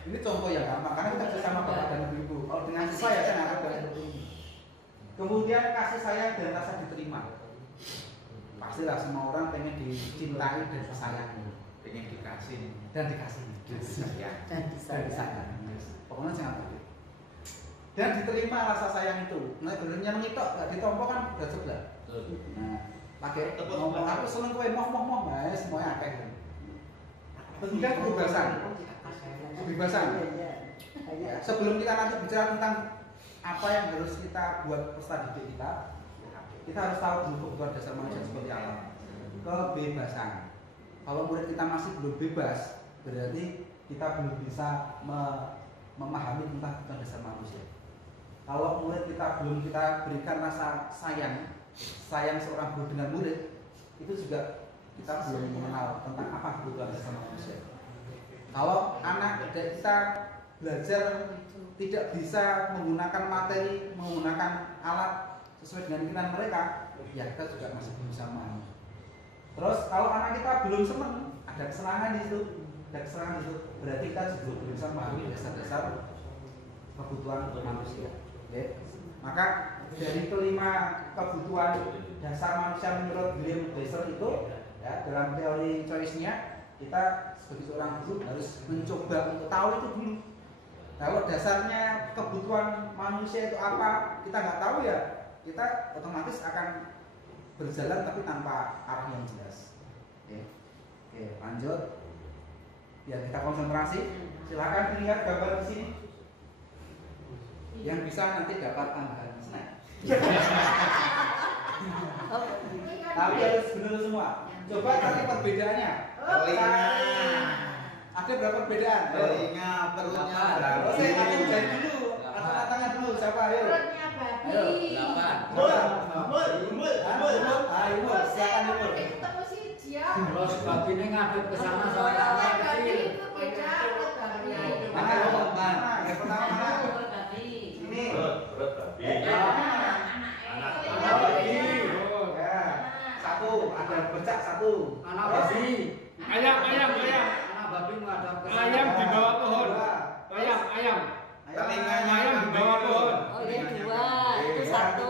Ini contoh yang gampang karena kita bisa sama bapak dan ibu. Kalau dengan siswa ya saya nggak ada seperti ini. Kemudian kasih sayang dan rasa diterima. Pastilah semua orang pengen dicintai dan disayangi, Pengen dikasih dan dikasih, Dan disayang. Pokoknya jangan begitu. Dan diterima rasa sayang itu. Nah, benernya mengitok, nggak ditompok kan udah sebelah. Nah, pakai ngomong aku seneng kowe moh, nah semuanya akeh. Kemudian kebebasan. Ya, sebelum kita nanti bicara tentang apa yang harus kita buat peserta didik kita harus tahu dulu kebutuhan dasar manusia seperti apa. Kebebasan. Kalau murid kita masih belum bebas, berarti kita belum bisa memahami tentang kebutuhan dasar manusia. Kalau murid kita belum kita berikan rasa sayang seorang guru dengan murid, itu juga kita belum mengenal tentang apa kebutuhan dasar manusia. Kalau anak kita belajar tidak bisa menggunakan materi, menggunakan alat sesuai dengan keinginan mereka, ya kita juga masih belum bisa memahami. Terus kalau anak kita belum senang, ada kesenangan di situ, berarti kita juga belum bisa memahami dasar-dasar kebutuhan manusia. Okay. Maka dari kelima kebutuhan dasar manusia menurut William Glasser itu, ya, dalam teori choice-nya, kita sebagai seorang guru harus mencoba untuk tahu itu dulu. Kalau dasarnya kebutuhan manusia itu apa, kita nggak tahu ya, kita otomatis akan berjalan tapi tanpa arah yang jelas. Oke, lanjut. Ya, kita konsentrasi. Silakan dilihat gambar di sini. Yang bisa nanti dapat tambahan snack. Tapi harus benar semua. Coba cari perbedaannya. Ada berapa perbedaan? Telinga, perutnya Oh, saya tanya jari dulu. Angkat tangan dulu. Siapa? Ayo. Perutnya babi. Ayo. 8. Ayo, silakan dulu. Ketemu si dia. Terus babi ini ngadep ke sana soalnya Perut anak babi kecil. itu beda. Perut babi. Mana yang pertama mana? Perut babi. Ini. Perut babi. Anak babi. Ya. Satu, ada bercak satu. Anak babi. Ayam. Anak babi menghadap ke sana. Ayam di bawah pohon. Dua. Ayam. Telinganya Ayam di bawah pohon. Oh, ini dua, itu satu.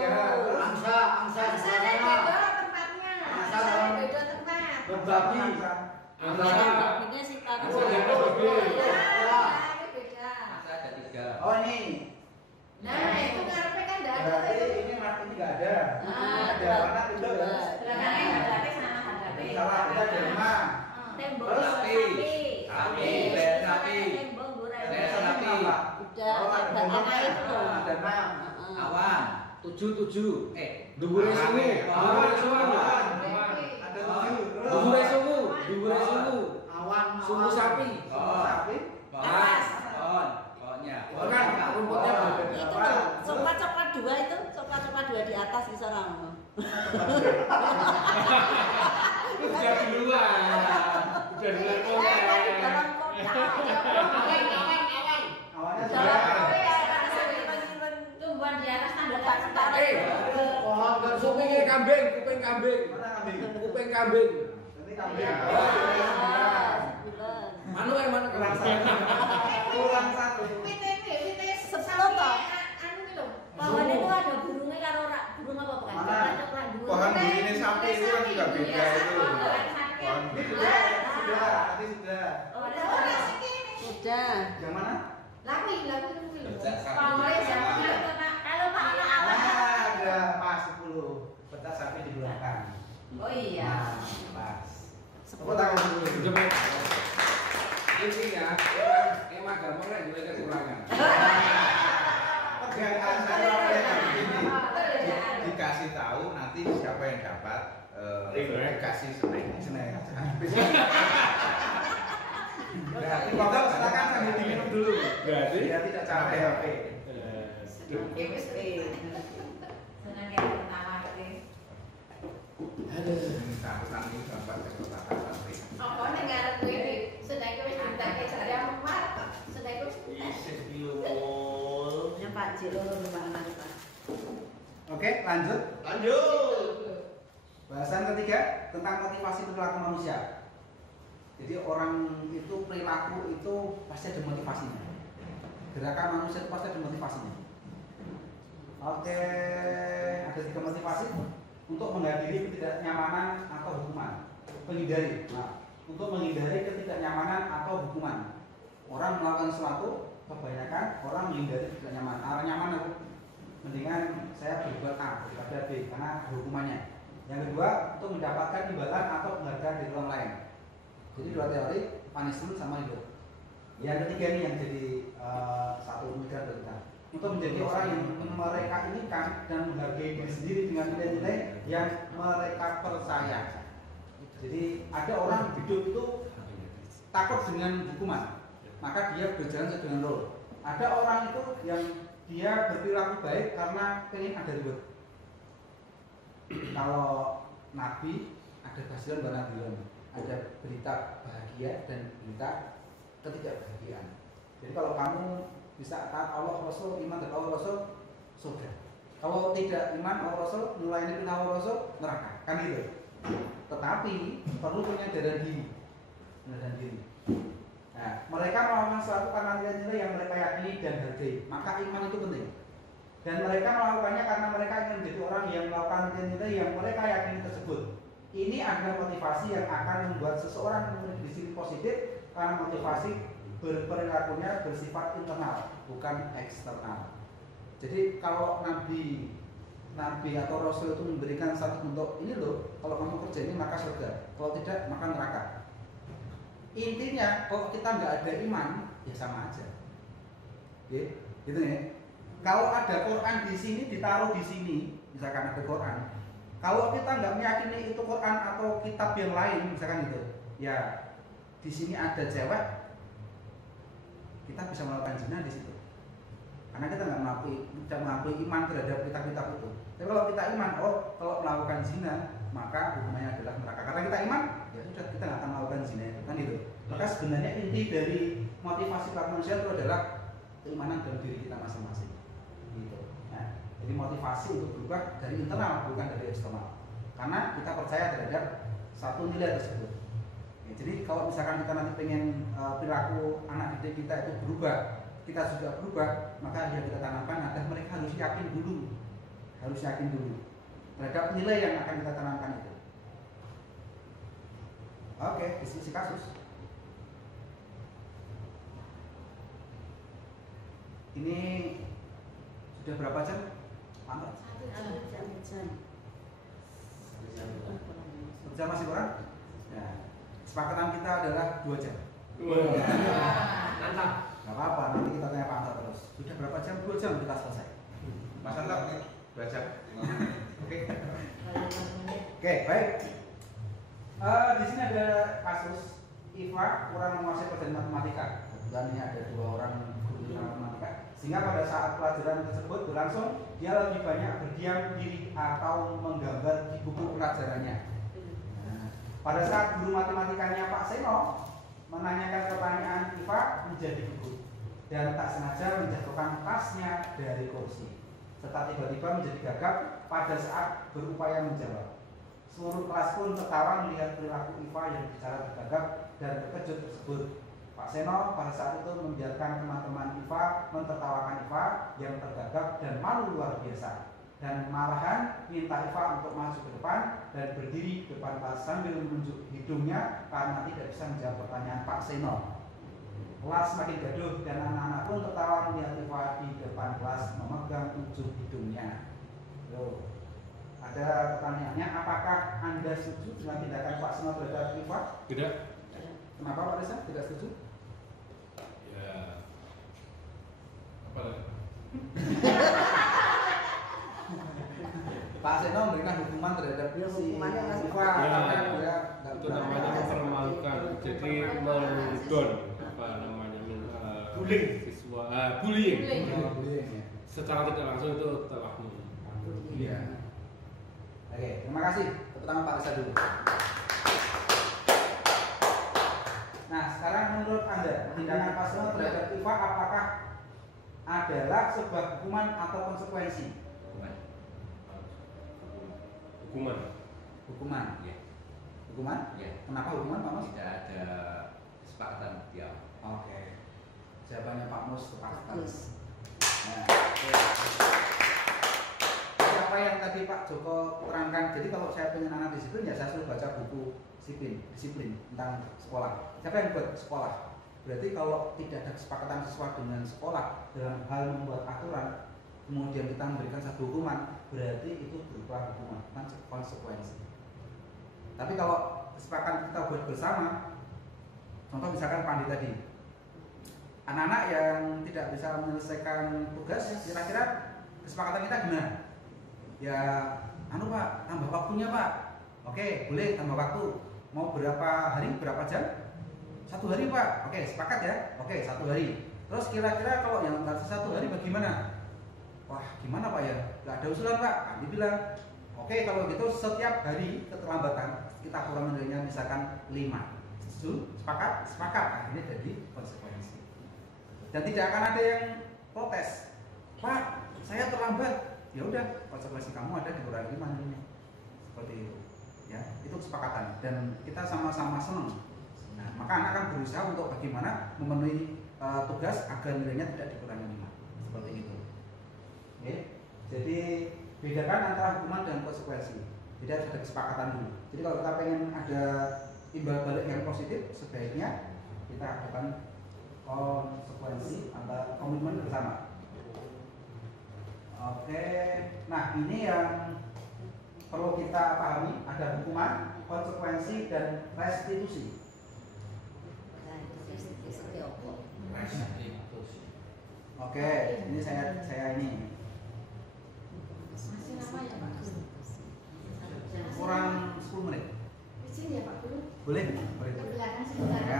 Angsa di Asalnya sana. beda tempatnya. Asalnya beda tempat. Babi. Angsa babinya si Pak. Angsa dan babi. Ini beda. Ada 3. Oh, ini. Nah, itu karpet kan enggak ada. Berarti ini mati enggak ada. Ada mana tidak ada. Belakangnya hadapnya sama hadapnya. Salah, kita ada lima. Tembok Terus sapi. sapi. Tembok burai. Sapi. Udah ada anak itu. Ada enam. Awan. 7. Dubure sungu. Ada tujuh. Terus. Dubure sungu. Awan. Sungu sapi. Sapi. Pohonnya. Kan rumputnya berbeda. Itu tuh, coklat-coklat dua itu, coklat-coklat dua di atas di sana. Udah duluan konten. Dalam kotak. Awalnya Dalam sudah. kowe ya, tumbuhan di atas tanda tak. Pohon dan kuping kambing. Mana kambing? Kuping kambing. Ini kambing. Mana Kurang satu. Kurang satu. Sepuluh toh. Anu iki lho. Pohon itu ada burungnya karo burung apa bukan? Mana? Coklat dua. Pohon begini sapi itu kan juga beda itu. Pohon Sudah. Tadi sudah. Oh, ada. Sudah. Yang mana? Laku itu lho. dapat Snack. dikasih snack. Berarti Bapak silakan sambil diminum dulu. Berarti Biar tidak capek HP. Senang yang pertama itu. Ini sampesan ini dapat kesempatan santri. Apa nih ngarep gue ini? Sudah itu ditanya saya memar. Sudah itu. Isis biul. Ya Pak Jilo gimana Pak? Oke, lanjut. Lanjut. Bahasan ketiga tentang motivasi perilaku manusia. Jadi orang itu perilaku itu pasti ada motivasinya. Gerakan manusia itu pasti ada motivasinya. Oke, ada 3 motivasi untuk menghadiri ketidaknyamanan atau hukuman. Menghindari. Nah, untuk menghindari ketidaknyamanan atau hukuman. Orang melakukan sesuatu, kebanyakan orang menghindari ketidaknyamanan. Arah nyaman itu mendingan saya berbuat A daripada B karena ada hukumannya. Yang kedua, untuk mendapatkan imbalan atau penghargaan dari orang lain. Jadi 2 teori, punishment sama hidup. Yang ketiga ini yang jadi satu pemikiran kita. Untuk menjadi orang yang mereka inikan dan menghargai diri sendiri dengan nilai-nilai yang mereka percaya. Jadi ada orang hidup itu takut dengan hukuman, maka dia berjalan sesuai dengan rule. Ada orang itu yang dia berperilaku baik karena pengen ada reward. Kalau Nabi ada basiran dan nabilan, ada berita bahagia dan berita ketidakbahagiaan. Jadi kalau kamu bisa taat Allah Rasul, iman dan Allah Rasul, surga. Kalau tidak iman Allah Rasul, nulaini Allah Rasul, neraka. Kan gitu. Tetapi perlu penyadaran diri. Penyadaran diri. Nah, mereka melakukan sesuatu karena nilai-nilai yang mereka yakini dan hargai. Maka iman itu penting. Dan mereka melakukannya karena mereka ingin menjadi orang yang melakukan nilai-nilai yang mereka yakini tersebut. Ini adalah motivasi yang akan membuat seseorang memiliki diri positif karena motivasi berperilakunya bersifat internal, bukan eksternal. Jadi kalau Nabi atau Rasul itu memberikan satu bentuk ini loh, kalau kamu kerja ini maka surga, kalau tidak maka neraka. Intinya kalau kita nggak ada iman ya sama aja. Oke, gitu ya. Kalau ada Quran di sini ditaruh di sini, misalkan ada Quran. Kalau kita nggak meyakini itu Quran atau kitab yang lain, misalkan gitu, ya di sini ada cewek, kita bisa melakukan zina di situ. Karena kita nggak mengakui iman terhadap kitab-kitab itu. Tapi kalau kita iman, kalau melakukan zina maka hukumannya adalah neraka. Karena kita iman, ya sudah kita nggak akan melakukan zina, kan gitu. Maka sebenarnya inti dari motivasi para manusia itu adalah keimanan dalam diri kita masing-masing. Gitu. Nah, jadi motivasi untuk berubah dari internal bukan dari eksternal. Karena kita percaya terhadap satu nilai tersebut. Ya, jadi kalau misalkan kita nanti pengen perilaku anak didik kita itu berubah, kita sudah berubah, maka yang kita tanamkan adalah mereka harus yakin dulu terhadap nilai yang akan kita tanamkan itu. Oke, diskusi kasus. Ini sudah berapa jam? Pantas? 1 jam. Jam masih kurang? Ya. Kesepakatan kita adalah 2 jam. Mantap. Gak apa-apa, nanti kita tanya Pak Antar terus. Sudah berapa jam? 2 jam kita selesai. Mas Antar, 2 jam. Oke. Oke, baik. Di sini ada kasus Iva kurang menguasai pelajaran matematika. Kebetulan ini ada 2 orang guru matematika. Sehingga pada saat pelajaran tersebut berlangsung, dia lebih banyak berdiam diri atau menggambar di buku pelajarannya. Nah, pada saat guru matematikanya Pak Seno menanyakan pertanyaan, Iva menjadi gugup dan tak sengaja menjatuhkan tasnya dari kursi, serta tiba-tiba menjadi gagap pada saat berupaya menjawab. Seluruh kelas pun tertawa melihat perilaku Iva yang bicara bergagap dan terkejut tersebut. Pak Seno pada saat itu membiarkan teman-teman Iva mentertawakan Iva yang tergagap dan malu luar biasa, dan malahan minta Iva untuk maju ke depan dan berdiri di depan kelas sambil menunjuk hidungnya karena tidak bisa menjawab pertanyaan Pak Seno. Kelas semakin gaduh dan anak-anak pun tertawa melihat Iva di depan kelas memegang ujung hidungnya. Loh, ada pertanyaannya, apakah Anda setuju dengan tindakan Pak Seno terhadap Iva? Tidak. Kenapa Pak Reza tidak setuju? Ya. Apa lagi? Pak Seno memberikan hukuman terhadap Ya, si hukumannya kan Iva Ya, karena dia nggak itu namanya mempermalukan, jadi mengudon apa namanya Bullying. siswa bullying. Bullying. ya. Secara tidak langsung itu telah Iya. Oke, terima kasih. Tepuk tangan Pak Risa dulu. Nah, sekarang menurut Anda, tindakan Pak Seno terhadap Iva apakah adalah sebuah hukuman atau konsekuensi? hukuman. Hukuman. Ya, Hukuman? ya. Kenapa hukuman, Pak Mus? Tidak ada kesepakatan di awal. Oke. Jawabannya Pak Mus tepat sekali. Bagus. Nah, jadi apa yang tadi Pak Joko terangkan, jadi kalau saya pengen anak disiplin ya saya suruh baca buku disiplin tentang sekolah. Siapa yang buat sekolah? Berarti kalau tidak ada kesepakatan siswa dengan sekolah dalam hal membuat aturan, kemudian kita memberikan satu hukuman, berarti itu berupa hukuman, bukan konsekuensi. Tapi kalau kesepakatan kita buat bersama, contoh misalkan Pandi tadi, anak-anak yang tidak bisa menyelesaikan tugas, kira-kira kesepakatan kita gimana? Ya, anu Pak, tambah waktunya Pak. Oke, boleh tambah waktu. Mau berapa hari, berapa jam? 1 hari Pak. Oke, sepakat ya. Oke, 1 hari. Terus kira-kira kalau yang nggak 1 hari bagaimana? Wah, gimana Pak ya? Nggak ada usulan Pak. Andi bilang, oke kalau gitu setiap hari keterlambatan kita kurang nilainya misalkan 5. Setuju? Sepakat? Sepakat. Akhirnya jadi konsekuensi. Dan tidak akan ada yang protes. Pak, saya terlambat. Ya udah, konsekuensi kamu ada dikurangi 5 nilainya. Seperti itu. Ya, itu kesepakatan dan kita sama-sama senang. Nah, maka anak akan berusaha untuk bagaimana memenuhi tugas agar nilainya tidak dikurangi 5. Seperti itu. Oke. Jadi bedakan antara hukuman dan konsekuensi. Jadi harus ada kesepakatan dulu. Jadi kalau kita pengen ada timbal balik yang positif, sebaiknya kita adakan konsekuensi atau komitmen bersama. Oke. Nah, ini yang perlu kita pahami, ada hukuman, konsekuensi dan restitusi. Oke, ini saya ini Masih lama ya Pak? kurang 10 menit. Izin ya Pak Guru. Boleh? Ke Boleh. belakang sebentar. Ya.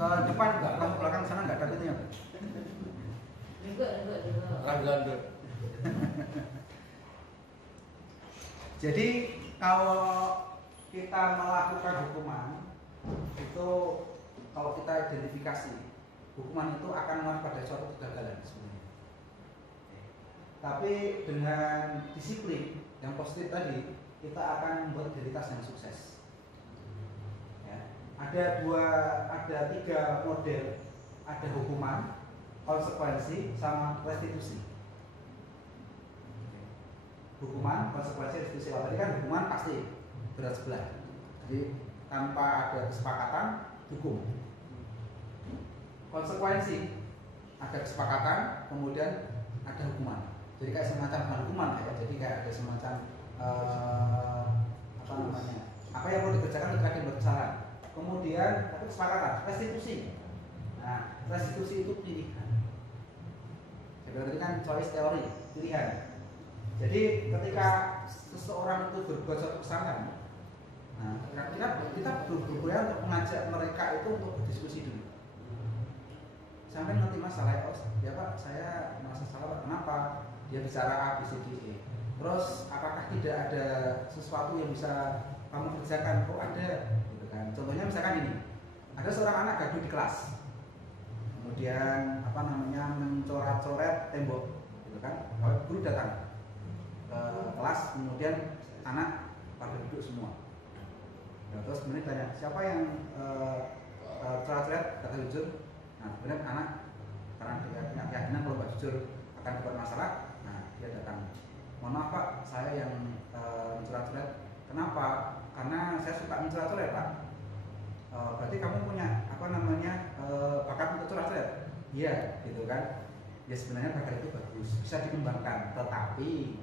Ke depan enggak, ke belakang sana enggak ada pintunya. Enggak. Rangga. Jadi kalau kita melakukan hukuman itu, kalau kita identifikasi hukuman itu akan mengarah pada suatu kegagalan sebenarnya. Tapi dengan disiplin yang positif tadi, kita akan membuat identitas yang sukses. Ya. Ada 3 model, ada hukuman, konsekuensi, sama restitusi. Hukuman, konsekuensi, restitusi. Tadi kan hukuman pasti berat sebelah. Jadi tanpa ada kesepakatan, hukum. Konsekuensi, ada kesepakatan, kemudian ada hukuman. Jadi kayak semacam bukan hukuman ya. Jadi kayak ada semacam apa namanya? Apa yang perlu dikerjakan ketika dibuat kesalahan. Kemudian ada kesepakatan, restitusi. Nah, restitusi itu pilihan. Jadi kan choice teori, pilihan. Jadi ketika seseorang itu berbuat suatu kesalahan, nah kita berupaya untuk mengajak mereka itu untuk berdiskusi dulu. Sampai nanti masalah, oh ya Pak, saya merasa salah, kenapa? Dia bicara A, B, C, D, E. Terus apakah tidak ada sesuatu yang bisa kamu kerjakan? Oh ada, gitu kan. Contohnya misalkan ini, ada seorang anak gaduh di kelas, kemudian apa namanya mencoret-coret tembok, gitu kan. Kalau guru datang ke kelas, kemudian anak pada duduk semua. Nah, terus kemudian tanya, siapa yang coret-coret, kata jujur. Nah, kemudian anak karena dia punya keyakinan kalau Pak jujur akan dapat masalah, nah dia datang. Mohon maaf Pak, saya yang mencoret-coret. Kenapa? Karena saya suka mencoret-coret Pak. Berarti kamu punya apa namanya bakat untuk coret-coret? Iya, gitu kan. Ya sebenarnya bakat itu bagus, bisa dikembangkan, tetapi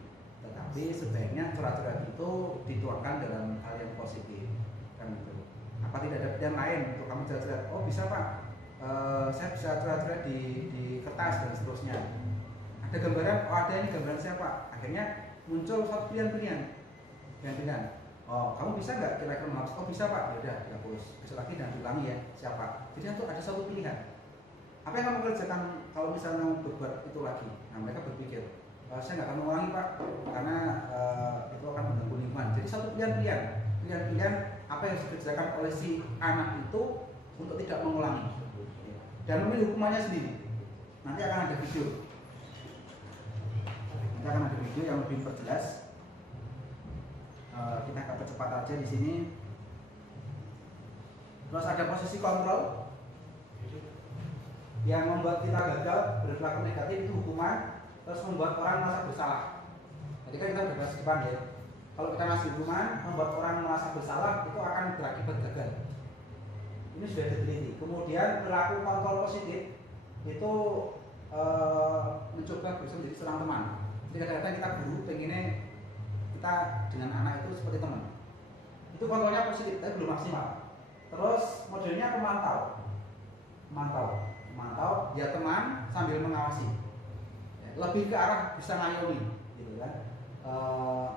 sebaiknya coret-coret itu dituangkan dalam hal yang positif, kan gitu. Apa tidak ada pilihan lain untuk kamu coret-coret? Oh bisa Pak, saya bisa coret-coret di kertas dan seterusnya. Ada gambaran? Oh ada, ini gambaran saya Pak. Akhirnya muncul satu pilihan-pilihan. Oh, kamu bisa nggak kira-kira menghapus? Oh bisa Pak, ya udah dihapus. Besok lagi dan diulangi ya, siapa? Jadi itu ada satu pilihan. Apa yang kamu kerjakan kalau misalnya kamu berbuat itu lagi? Nah mereka berpikir, saya nggak akan mengulangi Pak, karena itu akan mengganggu lingkungan. Jadi satu pilihan apa yang harus dikerjakan oleh si anak itu untuk tidak mengulangi dan memilih hukumannya sendiri. Nanti akan ada video. Yang lebih perjelas. Kita akan percepat aja di sini. Terus ada posisi kontrol yang membuat kita gagal berperilaku negatif, itu hukuman. Terus membuat orang merasa bersalah. Jadi kan kita udah bahas di depan ya. Kalau kita ngasih hukuman membuat orang merasa bersalah, itu akan berakibat gagal. Ini sudah diteliti. Kemudian perilaku kontrol positif itu mencoba berusaha menjadi seorang teman. Jadi kadang-kadang kita guru pengennya kita dengan anak itu seperti teman. Itu kontrolnya positif, tapi belum maksimal. Terus modelnya memantau, dia teman sambil mengawasi. Lebih ke arah bisa ngayomi, gitu kan.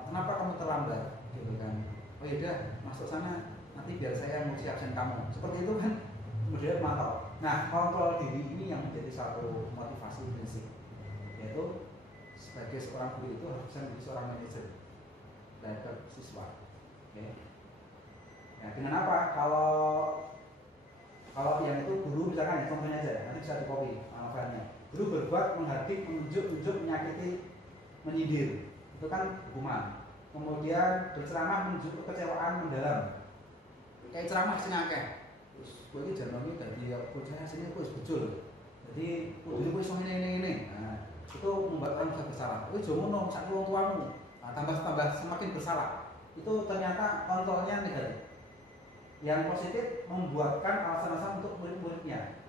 Kenapa kamu terlambat, gitu kan. Oh iya, masuk sana, nanti biar saya ngurusi absen kamu. Seperti itu kan, kemudian memantau. Nah, kontrol diri ini yang menjadi satu motivasi prinsip, yaitu sebagai seorang guru itu harus bisa menjadi seorang manajer terhadap siswa. Oke. Nah, dengan apa? Kalau yang itu guru misalkan ya, contohnya aja, nanti bisa di-copy filenya. Guru berbuat menghardik, menunjuk, menyakiti, menyindir, itu kan hukuman. Kemudian berceramah menunjuk kekecewaan mendalam, kayak ceramah senakeh. Terus gue ini jangan dari bocah sini gue betul. Jadi gue iso ini. Nah, itu membuat orang bisa bersalah. Gue jomono sak wong tuamu. Nah, tambah semakin bersalah. Itu ternyata kontrolnya negatif. Yang positif membuatkan alasan-alasan untuk murid-muridnya.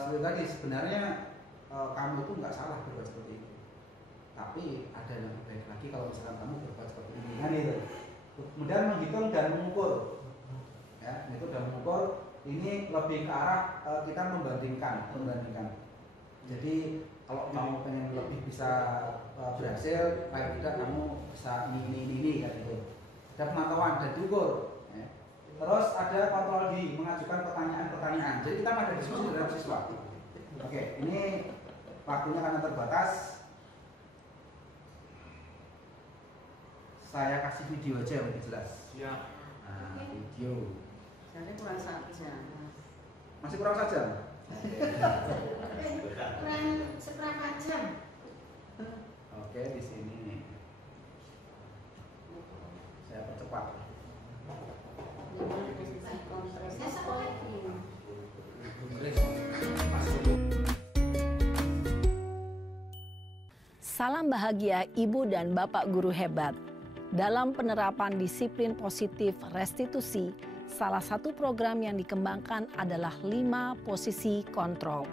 Seperti tadi sebenarnya kamu itu nggak salah berbuat seperti itu, tapi ada yang lebih baik lagi kalau misalkan kamu berbuat seperti ini kan itu. Kemudian menghitung dan mengukur, ya, itu dan mengukur ini lebih ke arah kita membandingkan. Jadi kalau kamu pengen lebih bisa berhasil, paling tidak kamu bisa ini kan itu. Ada pemantauan dan diukur. Terus ada kontrol diri, mengajukan pertanyaan-pertanyaan. Jadi kita ada diskusi dengan siswa. Oke, ini waktunya karena terbatas. Saya kasih video aja yang lebih jelas. Siap. Nah, video. Jadi kurang saja. Masih kurang saja? Kurang seberapa jam? Oke, di sini nih. Saya percepat. Salam bahagia Ibu dan Bapak guru hebat. Dalam penerapan disiplin positif restitusi, salah satu program yang dikembangkan adalah 5 posisi kontrol.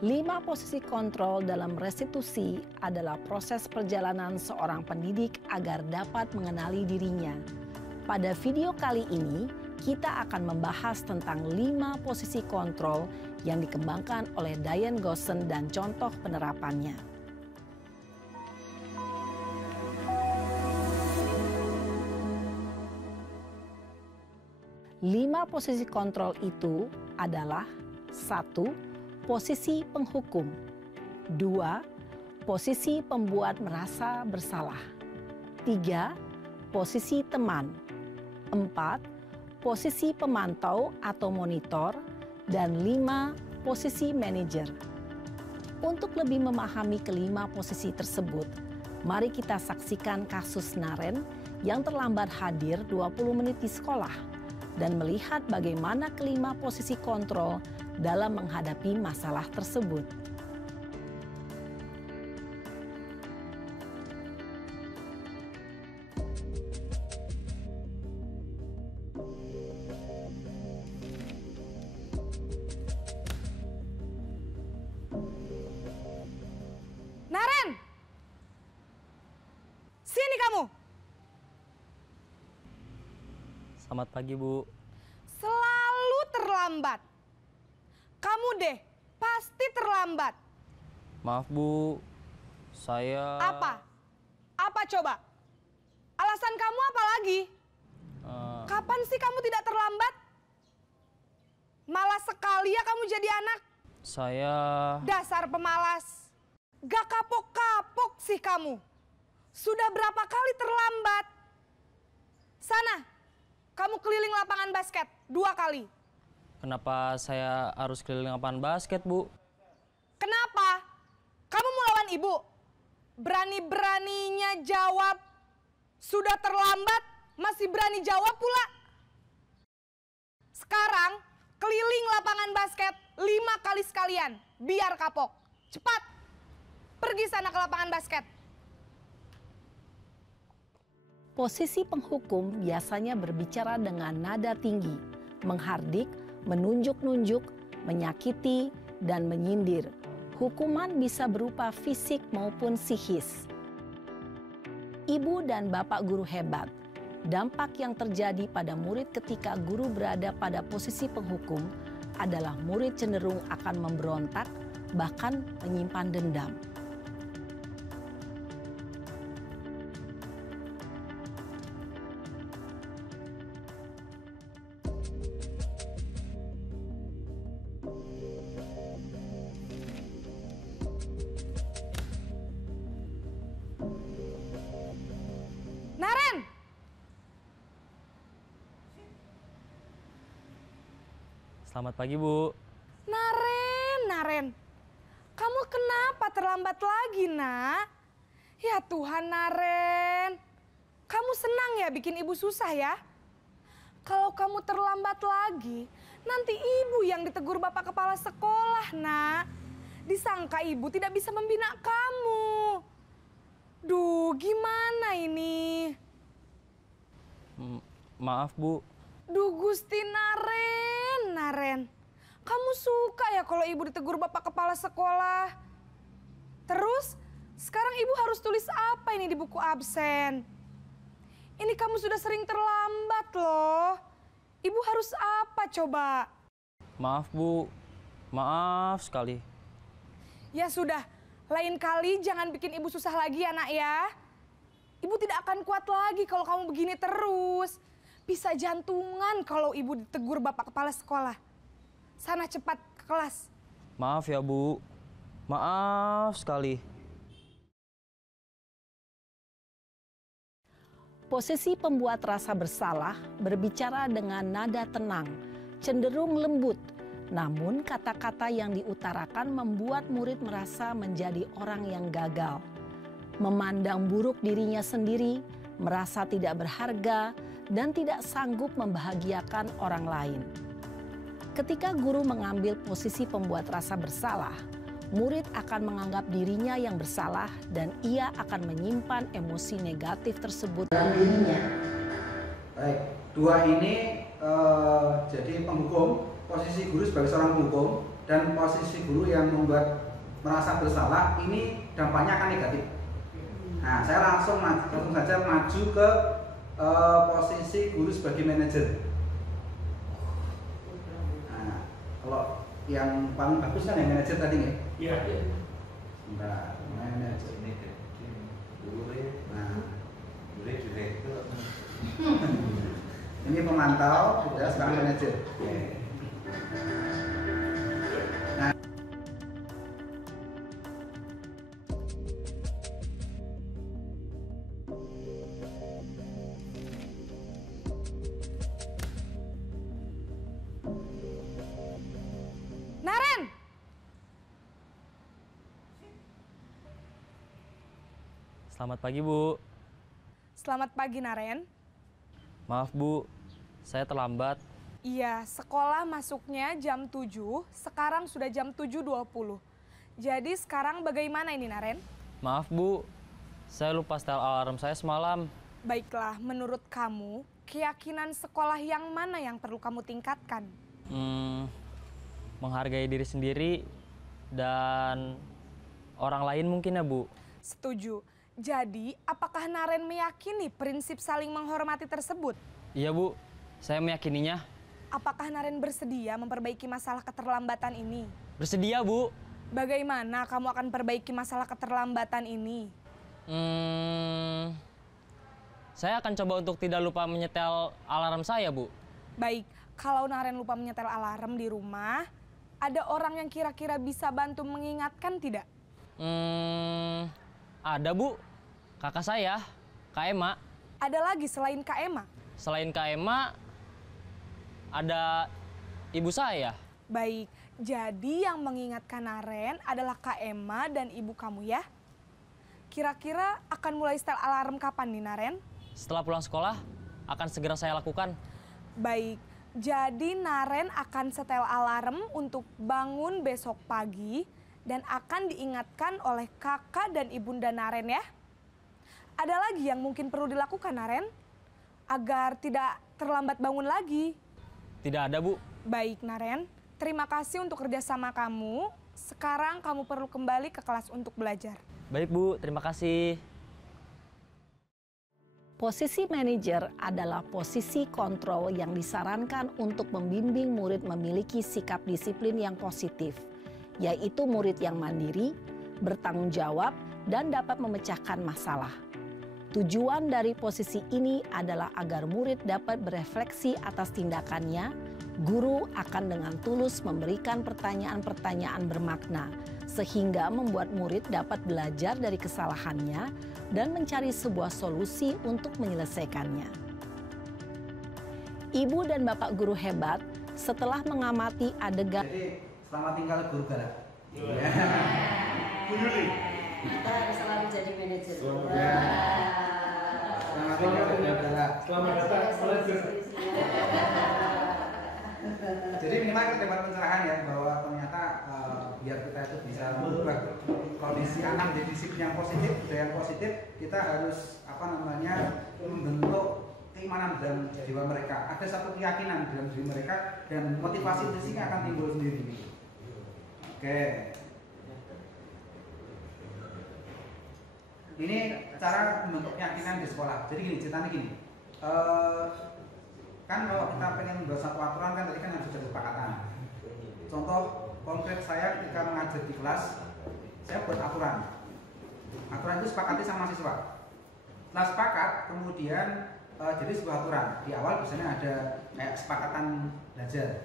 5 posisi kontrol dalam restitusi adalah proses perjalanan seorang pendidik agar dapat mengenali dirinya. Pada video kali ini, kita akan membahas tentang 5 posisi kontrol yang dikembangkan oleh Diane Gosson dan contoh penerapannya. Lima posisi kontrol itu adalah 1. Posisi penghukum, 2. Posisi pembuat merasa bersalah, 3. Posisi teman, 4. Posisi pemantau atau monitor, dan 5. Posisi manajer. Untuk lebih memahami kelima posisi tersebut, mari kita saksikan kasus Naren yang terlambat hadir 20 menit di sekolah dan melihat bagaimana kelima posisi kontrol dalam menghadapi masalah tersebut. Naren! Sini kamu! Selamat pagi, Bu. Selalu terlambat. Kamu deh, pasti terlambat. Maaf, Bu. Saya... Apa? apa coba? Alasan kamu apa lagi? Kapan sih kamu tidak terlambat? Malas sekali ya kamu jadi anak. Saya... Dasar pemalas. Gak kapok-kapok sih kamu. Sudah berapa kali terlambat? Sana, kamu keliling lapangan basket 2 kali. Kenapa saya harus keliling lapangan basket, Bu? Kenapa? Kamu mau lawan ibu? Berani-beraninya jawab. Sudah terlambat, masih berani jawab pula. Sekarang, keliling lapangan basket 5 kali sekalian. Biar kapok. Cepat. Pergi sana ke lapangan basket. Posisi penghukum biasanya berbicara dengan nada tinggi, menghardik, menunjuk-nunjuk, menyakiti, dan menyindir. Hukuman bisa berupa fisik maupun psikis. Ibu dan bapak guru hebat. Dampak yang terjadi pada murid ketika guru berada pada posisi penghukum adalah murid cenderung akan memberontak, bahkan menyimpan dendam. Naren! Selamat pagi, Bu. Naren. Kamu kenapa terlambat lagi, nak? Ya Tuhan, Naren. Kamu senang ya bikin ibu susah ya? Kalau kamu terlambat lagi, nanti ibu yang ditegur bapak kepala sekolah, nak. Disangka ibu tidak bisa membina kamu. Duh, gimana ini? Maaf, Bu. Duh, Gusti Naren. Kamu suka ya kalau ibu ditegur bapak kepala sekolah? Terus, sekarang ibu harus tulis apa ini di buku absen? Ini kamu sudah sering terlambat loh. Ibu harus apa coba? Maaf, Bu. Maaf sekali. Ya sudah, lain kali jangan bikin ibu susah lagi ya, nak ya. Ibu tidak akan kuat lagi kalau kamu begini terus. Bisa jantungan kalau ibu ditegur bapak kepala sekolah. Sana cepat ke kelas. Maaf ya, Bu. Maaf sekali. Posisi pembuat rasa bersalah berbicara dengan nada tenang, cenderung lembut. Namun kata-kata yang diutarakan membuat murid merasa menjadi orang yang gagal. Memandang buruk dirinya sendiri, merasa tidak berharga, dan tidak sanggup membahagiakan orang lain. Ketika guru mengambil posisi pembuat rasa bersalah, murid akan menganggap dirinya yang bersalah dan ia akan menyimpan emosi negatif tersebut dalam dirinya. Baik, 2 ini jadi penghukum, posisi guru sebagai seorang penghukum dan posisi guru yang membuat merasa bersalah ini dampaknya akan negatif. Nah, saya langsung saja maju ke posisi guru sebagai manajer. Nah, kalau yang paling bagus kan yang manajer tadi nih. Iya. Nah, manajer ini dulu nah, direktur. ini pemantau, sudah sekarang manajer. Nah, Naren! Selamat pagi, Bu. Selamat pagi, Naren. Maaf, Bu. Saya terlambat. Iya, sekolah masuknya jam 7, sekarang sudah jam 7.20. Jadi sekarang bagaimana ini, Naren? Maaf, Bu. Saya lupa setel alarm saya semalam. Baiklah, menurut kamu, keyakinan sekolah yang mana yang perlu kamu tingkatkan? Menghargai diri sendiri dan orang lain mungkin ya, Bu. Setuju. Jadi, apakah Naren meyakini prinsip saling menghormati tersebut? Iya, Bu. Saya meyakininya. Apakah Naren bersedia memperbaiki masalah keterlambatan ini? Bersedia, Bu. Bagaimana kamu akan perbaiki masalah keterlambatan ini? Saya akan coba untuk tidak lupa menyetel alarm saya, Bu. Baik, kalau Naren lupa menyetel alarm di rumah, ada orang yang kira-kira bisa bantu mengingatkan tidak? Ada, Bu. Kakak saya, Kak Ema. Ada lagi selain Kak Ema? Selain Kak Ema, ada ibu saya. Baik, jadi yang mengingatkan Naren adalah Kak Ema dan ibu kamu ya? Kira-kira akan mulai setel alarm kapan nih Naren? Setelah pulang sekolah, akan segera saya lakukan. Baik, jadi Naren akan setel alarm untuk bangun besok pagi dan akan diingatkan oleh kakak dan ibunda Naren ya. Ada lagi yang mungkin perlu dilakukan Naren agar tidak terlambat bangun lagi? Tidak ada, Bu. Baik Naren, terima kasih untuk kerjasama kamu. Sekarang kamu perlu kembali ke kelas untuk belajar. Baik, Bu. Terima kasih. Posisi manajer adalah posisi kontrol yang disarankan untuk membimbing murid memiliki sikap disiplin yang positif, yaitu murid yang mandiri, bertanggung jawab, dan dapat memecahkan masalah. Tujuan dari posisi ini adalah agar murid dapat berefleksi atas tindakannya. Guru akan dengan tulus memberikan pertanyaan-pertanyaan bermakna, sehingga membuat murid dapat belajar dari kesalahannya dan mencari sebuah solusi untuk menyelesaikannya. Ibu dan bapak guru hebat setelah mengamati adegan. Jadi selamat tinggal guru galak. Bu Yuli. Kita harus selalu jadi manajer. Selamat tinggal guru galak. Selamat datang manajer. Jadi minimal kita dapat pencerahan ya bahwa ternyata biar kita itu bisa mengubah kondisi anak jadi disiplin yang positif, budaya yang positif, kita harus membentuk keimanan dalam jiwa mereka. Ada satu keyakinan dalam diri mereka dan motivasi intrinsik akan timbul sendiri. Oke. Ini cara membentuk keyakinan di sekolah. Jadi gini, ceritanya gini. Kan kalau kita pengen membuat satu aturan kan tadi kan harus ada kesepakatan. Contoh konkret saya ketika mengajar di kelas, saya buat aturan. Aturan itu sepakati sama siswa. Setelah sepakat, kemudian jadi sebuah aturan. Di awal biasanya ada kayak kesepakatan belajar,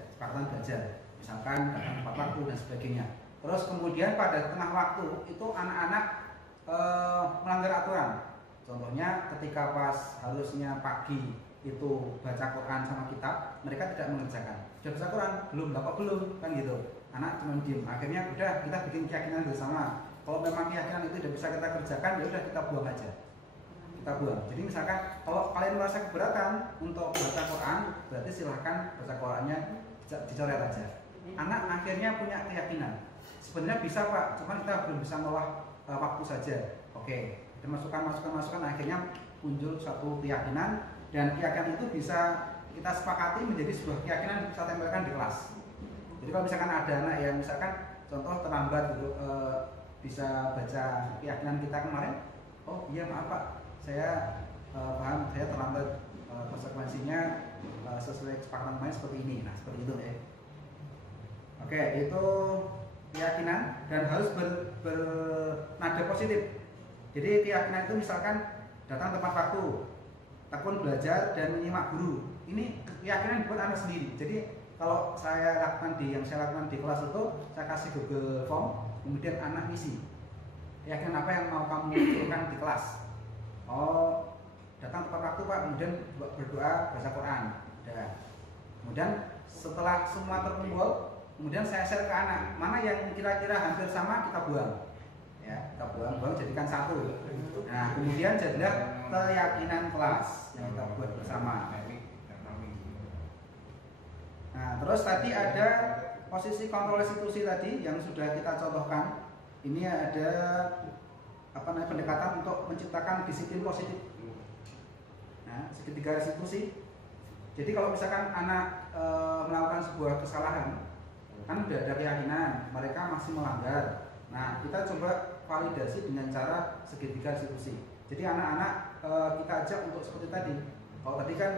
misalkan datang tepat waktu dan sebagainya. Terus kemudian pada tengah waktu itu anak-anak melanggar aturan. Contohnya ketika pas harusnya pagi itu baca Quran sama kitab, mereka tidak mengerjakan. Sudah baca Quran? Belum, kok belum? Kan gitu. Anak cuma diem. Akhirnya udah kita bikin keyakinan bersama. Kalau memang keyakinan itu tidak bisa kita kerjakan, ya udah kita buang aja. Kita buang. Jadi misalkan kalau kalian merasa keberatan untuk baca Quran, berarti silahkan baca Qurannya dicoret aja. Anak akhirnya punya keyakinan. Sebenarnya bisa Pak, cuma kita belum bisa ngolah waktu saja. Oke, dan masukan, akhirnya muncul satu keyakinan. Dan keyakinan itu bisa kita sepakati menjadi sebuah keyakinan kita tempelkan di kelas. Jadi kalau misalkan ada anak yang misalkan contoh terlambat gitu, bisa baca keyakinan kita kemarin, oh iya maaf Pak, saya paham, saya terlambat, konsekuensinya sesuai kesepakatan kemarin seperti ini. Nah seperti itu ya. Oke, itu keyakinan dan harus bernada positif. Jadi keyakinan itu misalkan datang tepat waktu, tekun belajar dan menyimak guru. Ini keyakinan buat anak sendiri. Jadi kalau saya lakukan yang saya lakukan di kelas itu, saya kasih Google Form, kemudian anak ngisi. Keyakinan apa yang mau kamu munculkan di kelas? Oh, datang tepat waktu Pak, kemudian berdoa, baca Quran. Udah. Kemudian setelah semua terkumpul, kemudian saya share ke anak, mana yang kira-kira hampir sama kita buang. Ya, kita buang jadikan satu. Nah, kemudian jadilah keyakinan kelas yang kita buat bersama. Nah, terus tadi ada posisi kontrol restitusi tadi yang sudah kita contohkan. Ini ada pendekatan untuk menciptakan disiplin positif. Nah, segitiga restitusi. Jadi kalau misalkan anak melakukan sebuah kesalahan, kan udah ada keyakinan mereka masih melanggar. Nah, kita coba validasi dengan cara segitiga restitusi. Jadi anak-anak kita ajak untuk seperti tadi. Kalau tadi kan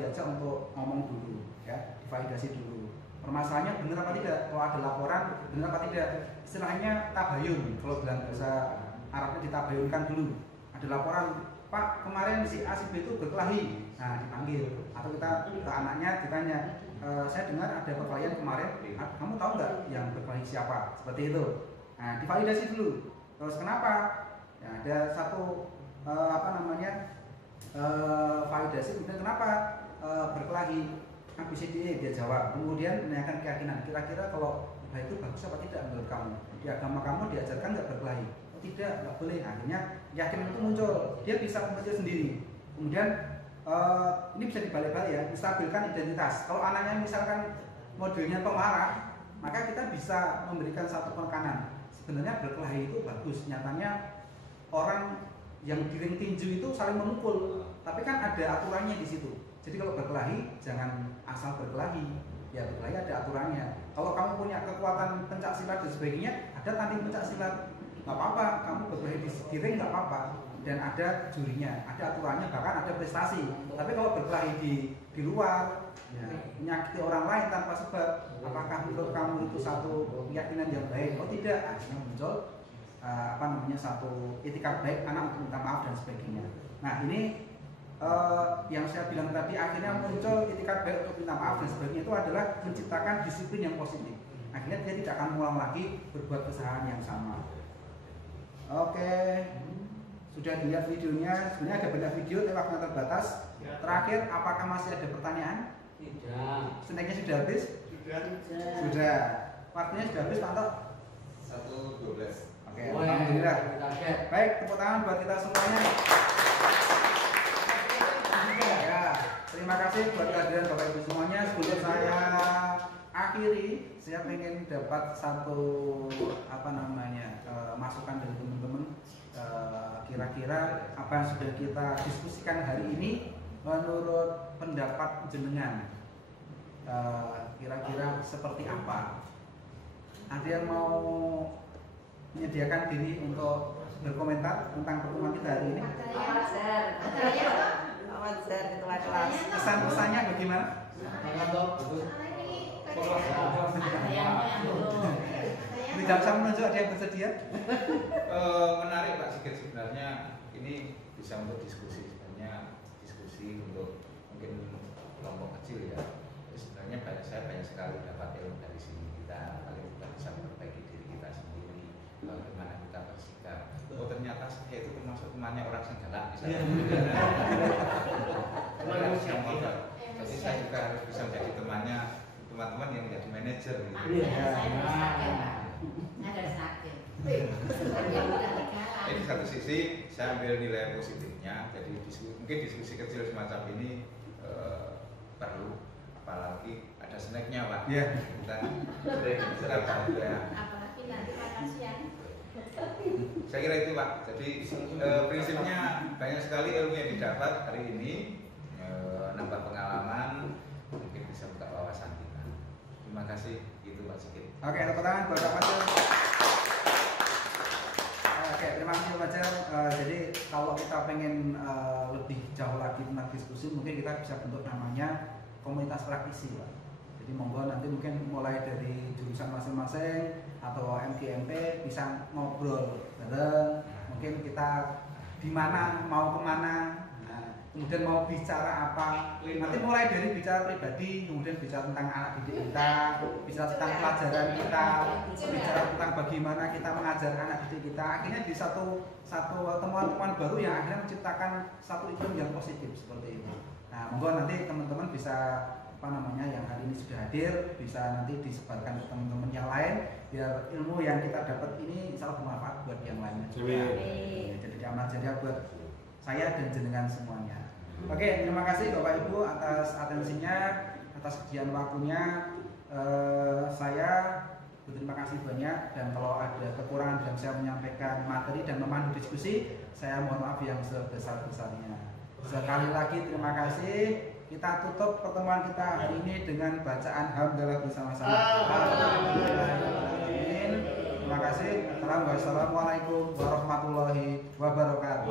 diajak untuk ngomong dulu, ya, divalidasi dulu. Permasalahannya benar apa tidak? Kalau ada laporan, benar apa tidak? Istilahnya tabayun. Kalau dalam bahasa Arabnya ditabayunkan dulu. ada laporan, Pak kemarin si A si B itu berkelahi, nah dipanggil, atau kita ke anaknya ditanya, saya dengar ada perkelahian kemarin, kamu tahu nggak yang berkelahi siapa? Seperti itu. Nah, divalidasi dulu. Terus kenapa? Ya, ada satu validasi, kemudian kenapa berkelahi? ABCDE dia jawab. Kemudian menanyakan keyakinan. Kira-kira kalau berkelahi itu bagus apa tidak menurut kamu? Di agama kamu diajarkan nggak berkelahi? Oh tidak, nggak boleh. Akhirnya keyakinan itu muncul. Dia bisa membaca sendiri. Kemudian ini bisa dibalik-balik ya, menstabilkan identitas. Kalau anaknya misalkan modelnya pemarah, maka kita bisa memberikan satu penekanan. Sebenarnya berkelahi itu bagus. Nyatanya orang yang di ring tinju itu saling memukul, tapi kan ada aturannya di situ. Jadi kalau berkelahi jangan asal berkelahi, ya berkelahi ada aturannya. Kalau kamu punya kekuatan pencak silat dan sebagainya, ada tanding pencak silat, nggak apa-apa. Kamu berkelahi di ring nggak apa-apa, dan ada jurinya, ada aturannya, bahkan ada prestasi. Tapi kalau berkelahi di luar, ya, menyakiti orang lain tanpa sebab, apakah menurut kamu itu satu keyakinan yang baik? Oh tidak, akhirnya muncul satu etikat baik anak untuk minta maaf dan sebagainya. Nah ini yang saya bilang tadi, akhirnya muncul etikat baik untuk minta maaf dan sebagainya, itu adalah menciptakan disiplin yang positif. Akhirnya dia tidak akan mengulang lagi berbuat kesalahan yang sama. Oke, sudah dilihat videonya. Sebenarnya ada banyak video, tapi waktunya terbatas. Terakhir, apakah masih ada pertanyaan? Tidak. Snacknya sudah habis? Sudah. Waktunya sudah habis, Pak Anto? 1:12. Oke, alhamdulillah. Baik, tepuk tangan buat kita semuanya. Ya, terima kasih buat kehadiran Bapak Ibu semuanya. Sebelum saya akhiri, saya pengen dapat satu masukan dari teman-teman. Kira-kira apa yang sudah kita diskusikan hari ini menurut pendapat jenengan, kira-kira seperti apa? Ada yang mau menyediakan diri untuk berkomentar tentang pertemuan kita hari ini? Ketua kelas. Kesan-kesannya bagaimana? Tidak bisa menunjuk, ada yang bersedia? Menarik Pak Sigit, sebenarnya ini bisa untuk diskusi, sebenarnya diskusi untuk mungkin kelompok kecil ya. Sebenarnya saya banyak sekali dapat ilmu dari sini. Kita paling tidak bisa memperbaiki diri kita sendiri, bagaimana kita bersikap. Oh ternyata saya itu termasuk temannya orang yang galak misalnya. Jadi saya juga harus bisa menjadi temannya teman-teman yang menjadi manajer gitu. Di satu sisi saya ambil nilai positifnya, jadi mungkin diskusi kecil semacam ini perlu, apalagi ada snacknya Pak. Iya. Kita bahagia. Apalagi nanti makan siang. Saya kira itu Pak. Jadi prinsipnya banyak sekali ilmu yang didapat hari ini, nambah pengalaman, mungkin bisa buka wawasan kita. Terima kasih, itu Pak Sigit. Oke, tepuk tangan buat Pak Fajar. Oke, terima kasih Pak Fajar. Jadi kalau kita pengen lebih jauh lagi tentang diskusi, mungkin kita bisa bentuk namanya komunitas praktisi Pak. Jadi monggo nanti mungkin mulai dari jurusan masing-masing atau MGMP bisa ngobrol bareng. Mungkin kita di mana, mau kemana, kemudian mau bicara apa. Nanti mulai dari bicara pribadi, kemudian bicara tentang anak didik kita, bicara tentang pelajaran kita, bicara tentang bagaimana kita mengajar anak didik kita. Akhirnya di satu temuan-temuan baru yang akhirnya menciptakan satu iklim yang positif seperti itu. Nah, monggo nanti teman-teman bisa yang hari ini sudah hadir bisa nanti disebarkan ke teman-teman yang lain biar ilmu yang kita dapat ini insya Allah bermanfaat buat yang lainnya juga. Jadi amal jariah buat saya dan jenengan semuanya. Oke, terima kasih Bapak Ibu atas atensinya, atas kesediaan waktunya. Saya berterima kasih banyak, dan kalau ada kekurangan dalam saya menyampaikan materi dan memandu diskusi, saya mohon maaf yang sebesar-besarnya. Sekali lagi terima kasih. Kita tutup pertemuan kita hari ini dengan bacaan hamdalah bersama-sama. Terima kasih. Assalamualaikum warahmatullahi wabarakatuh.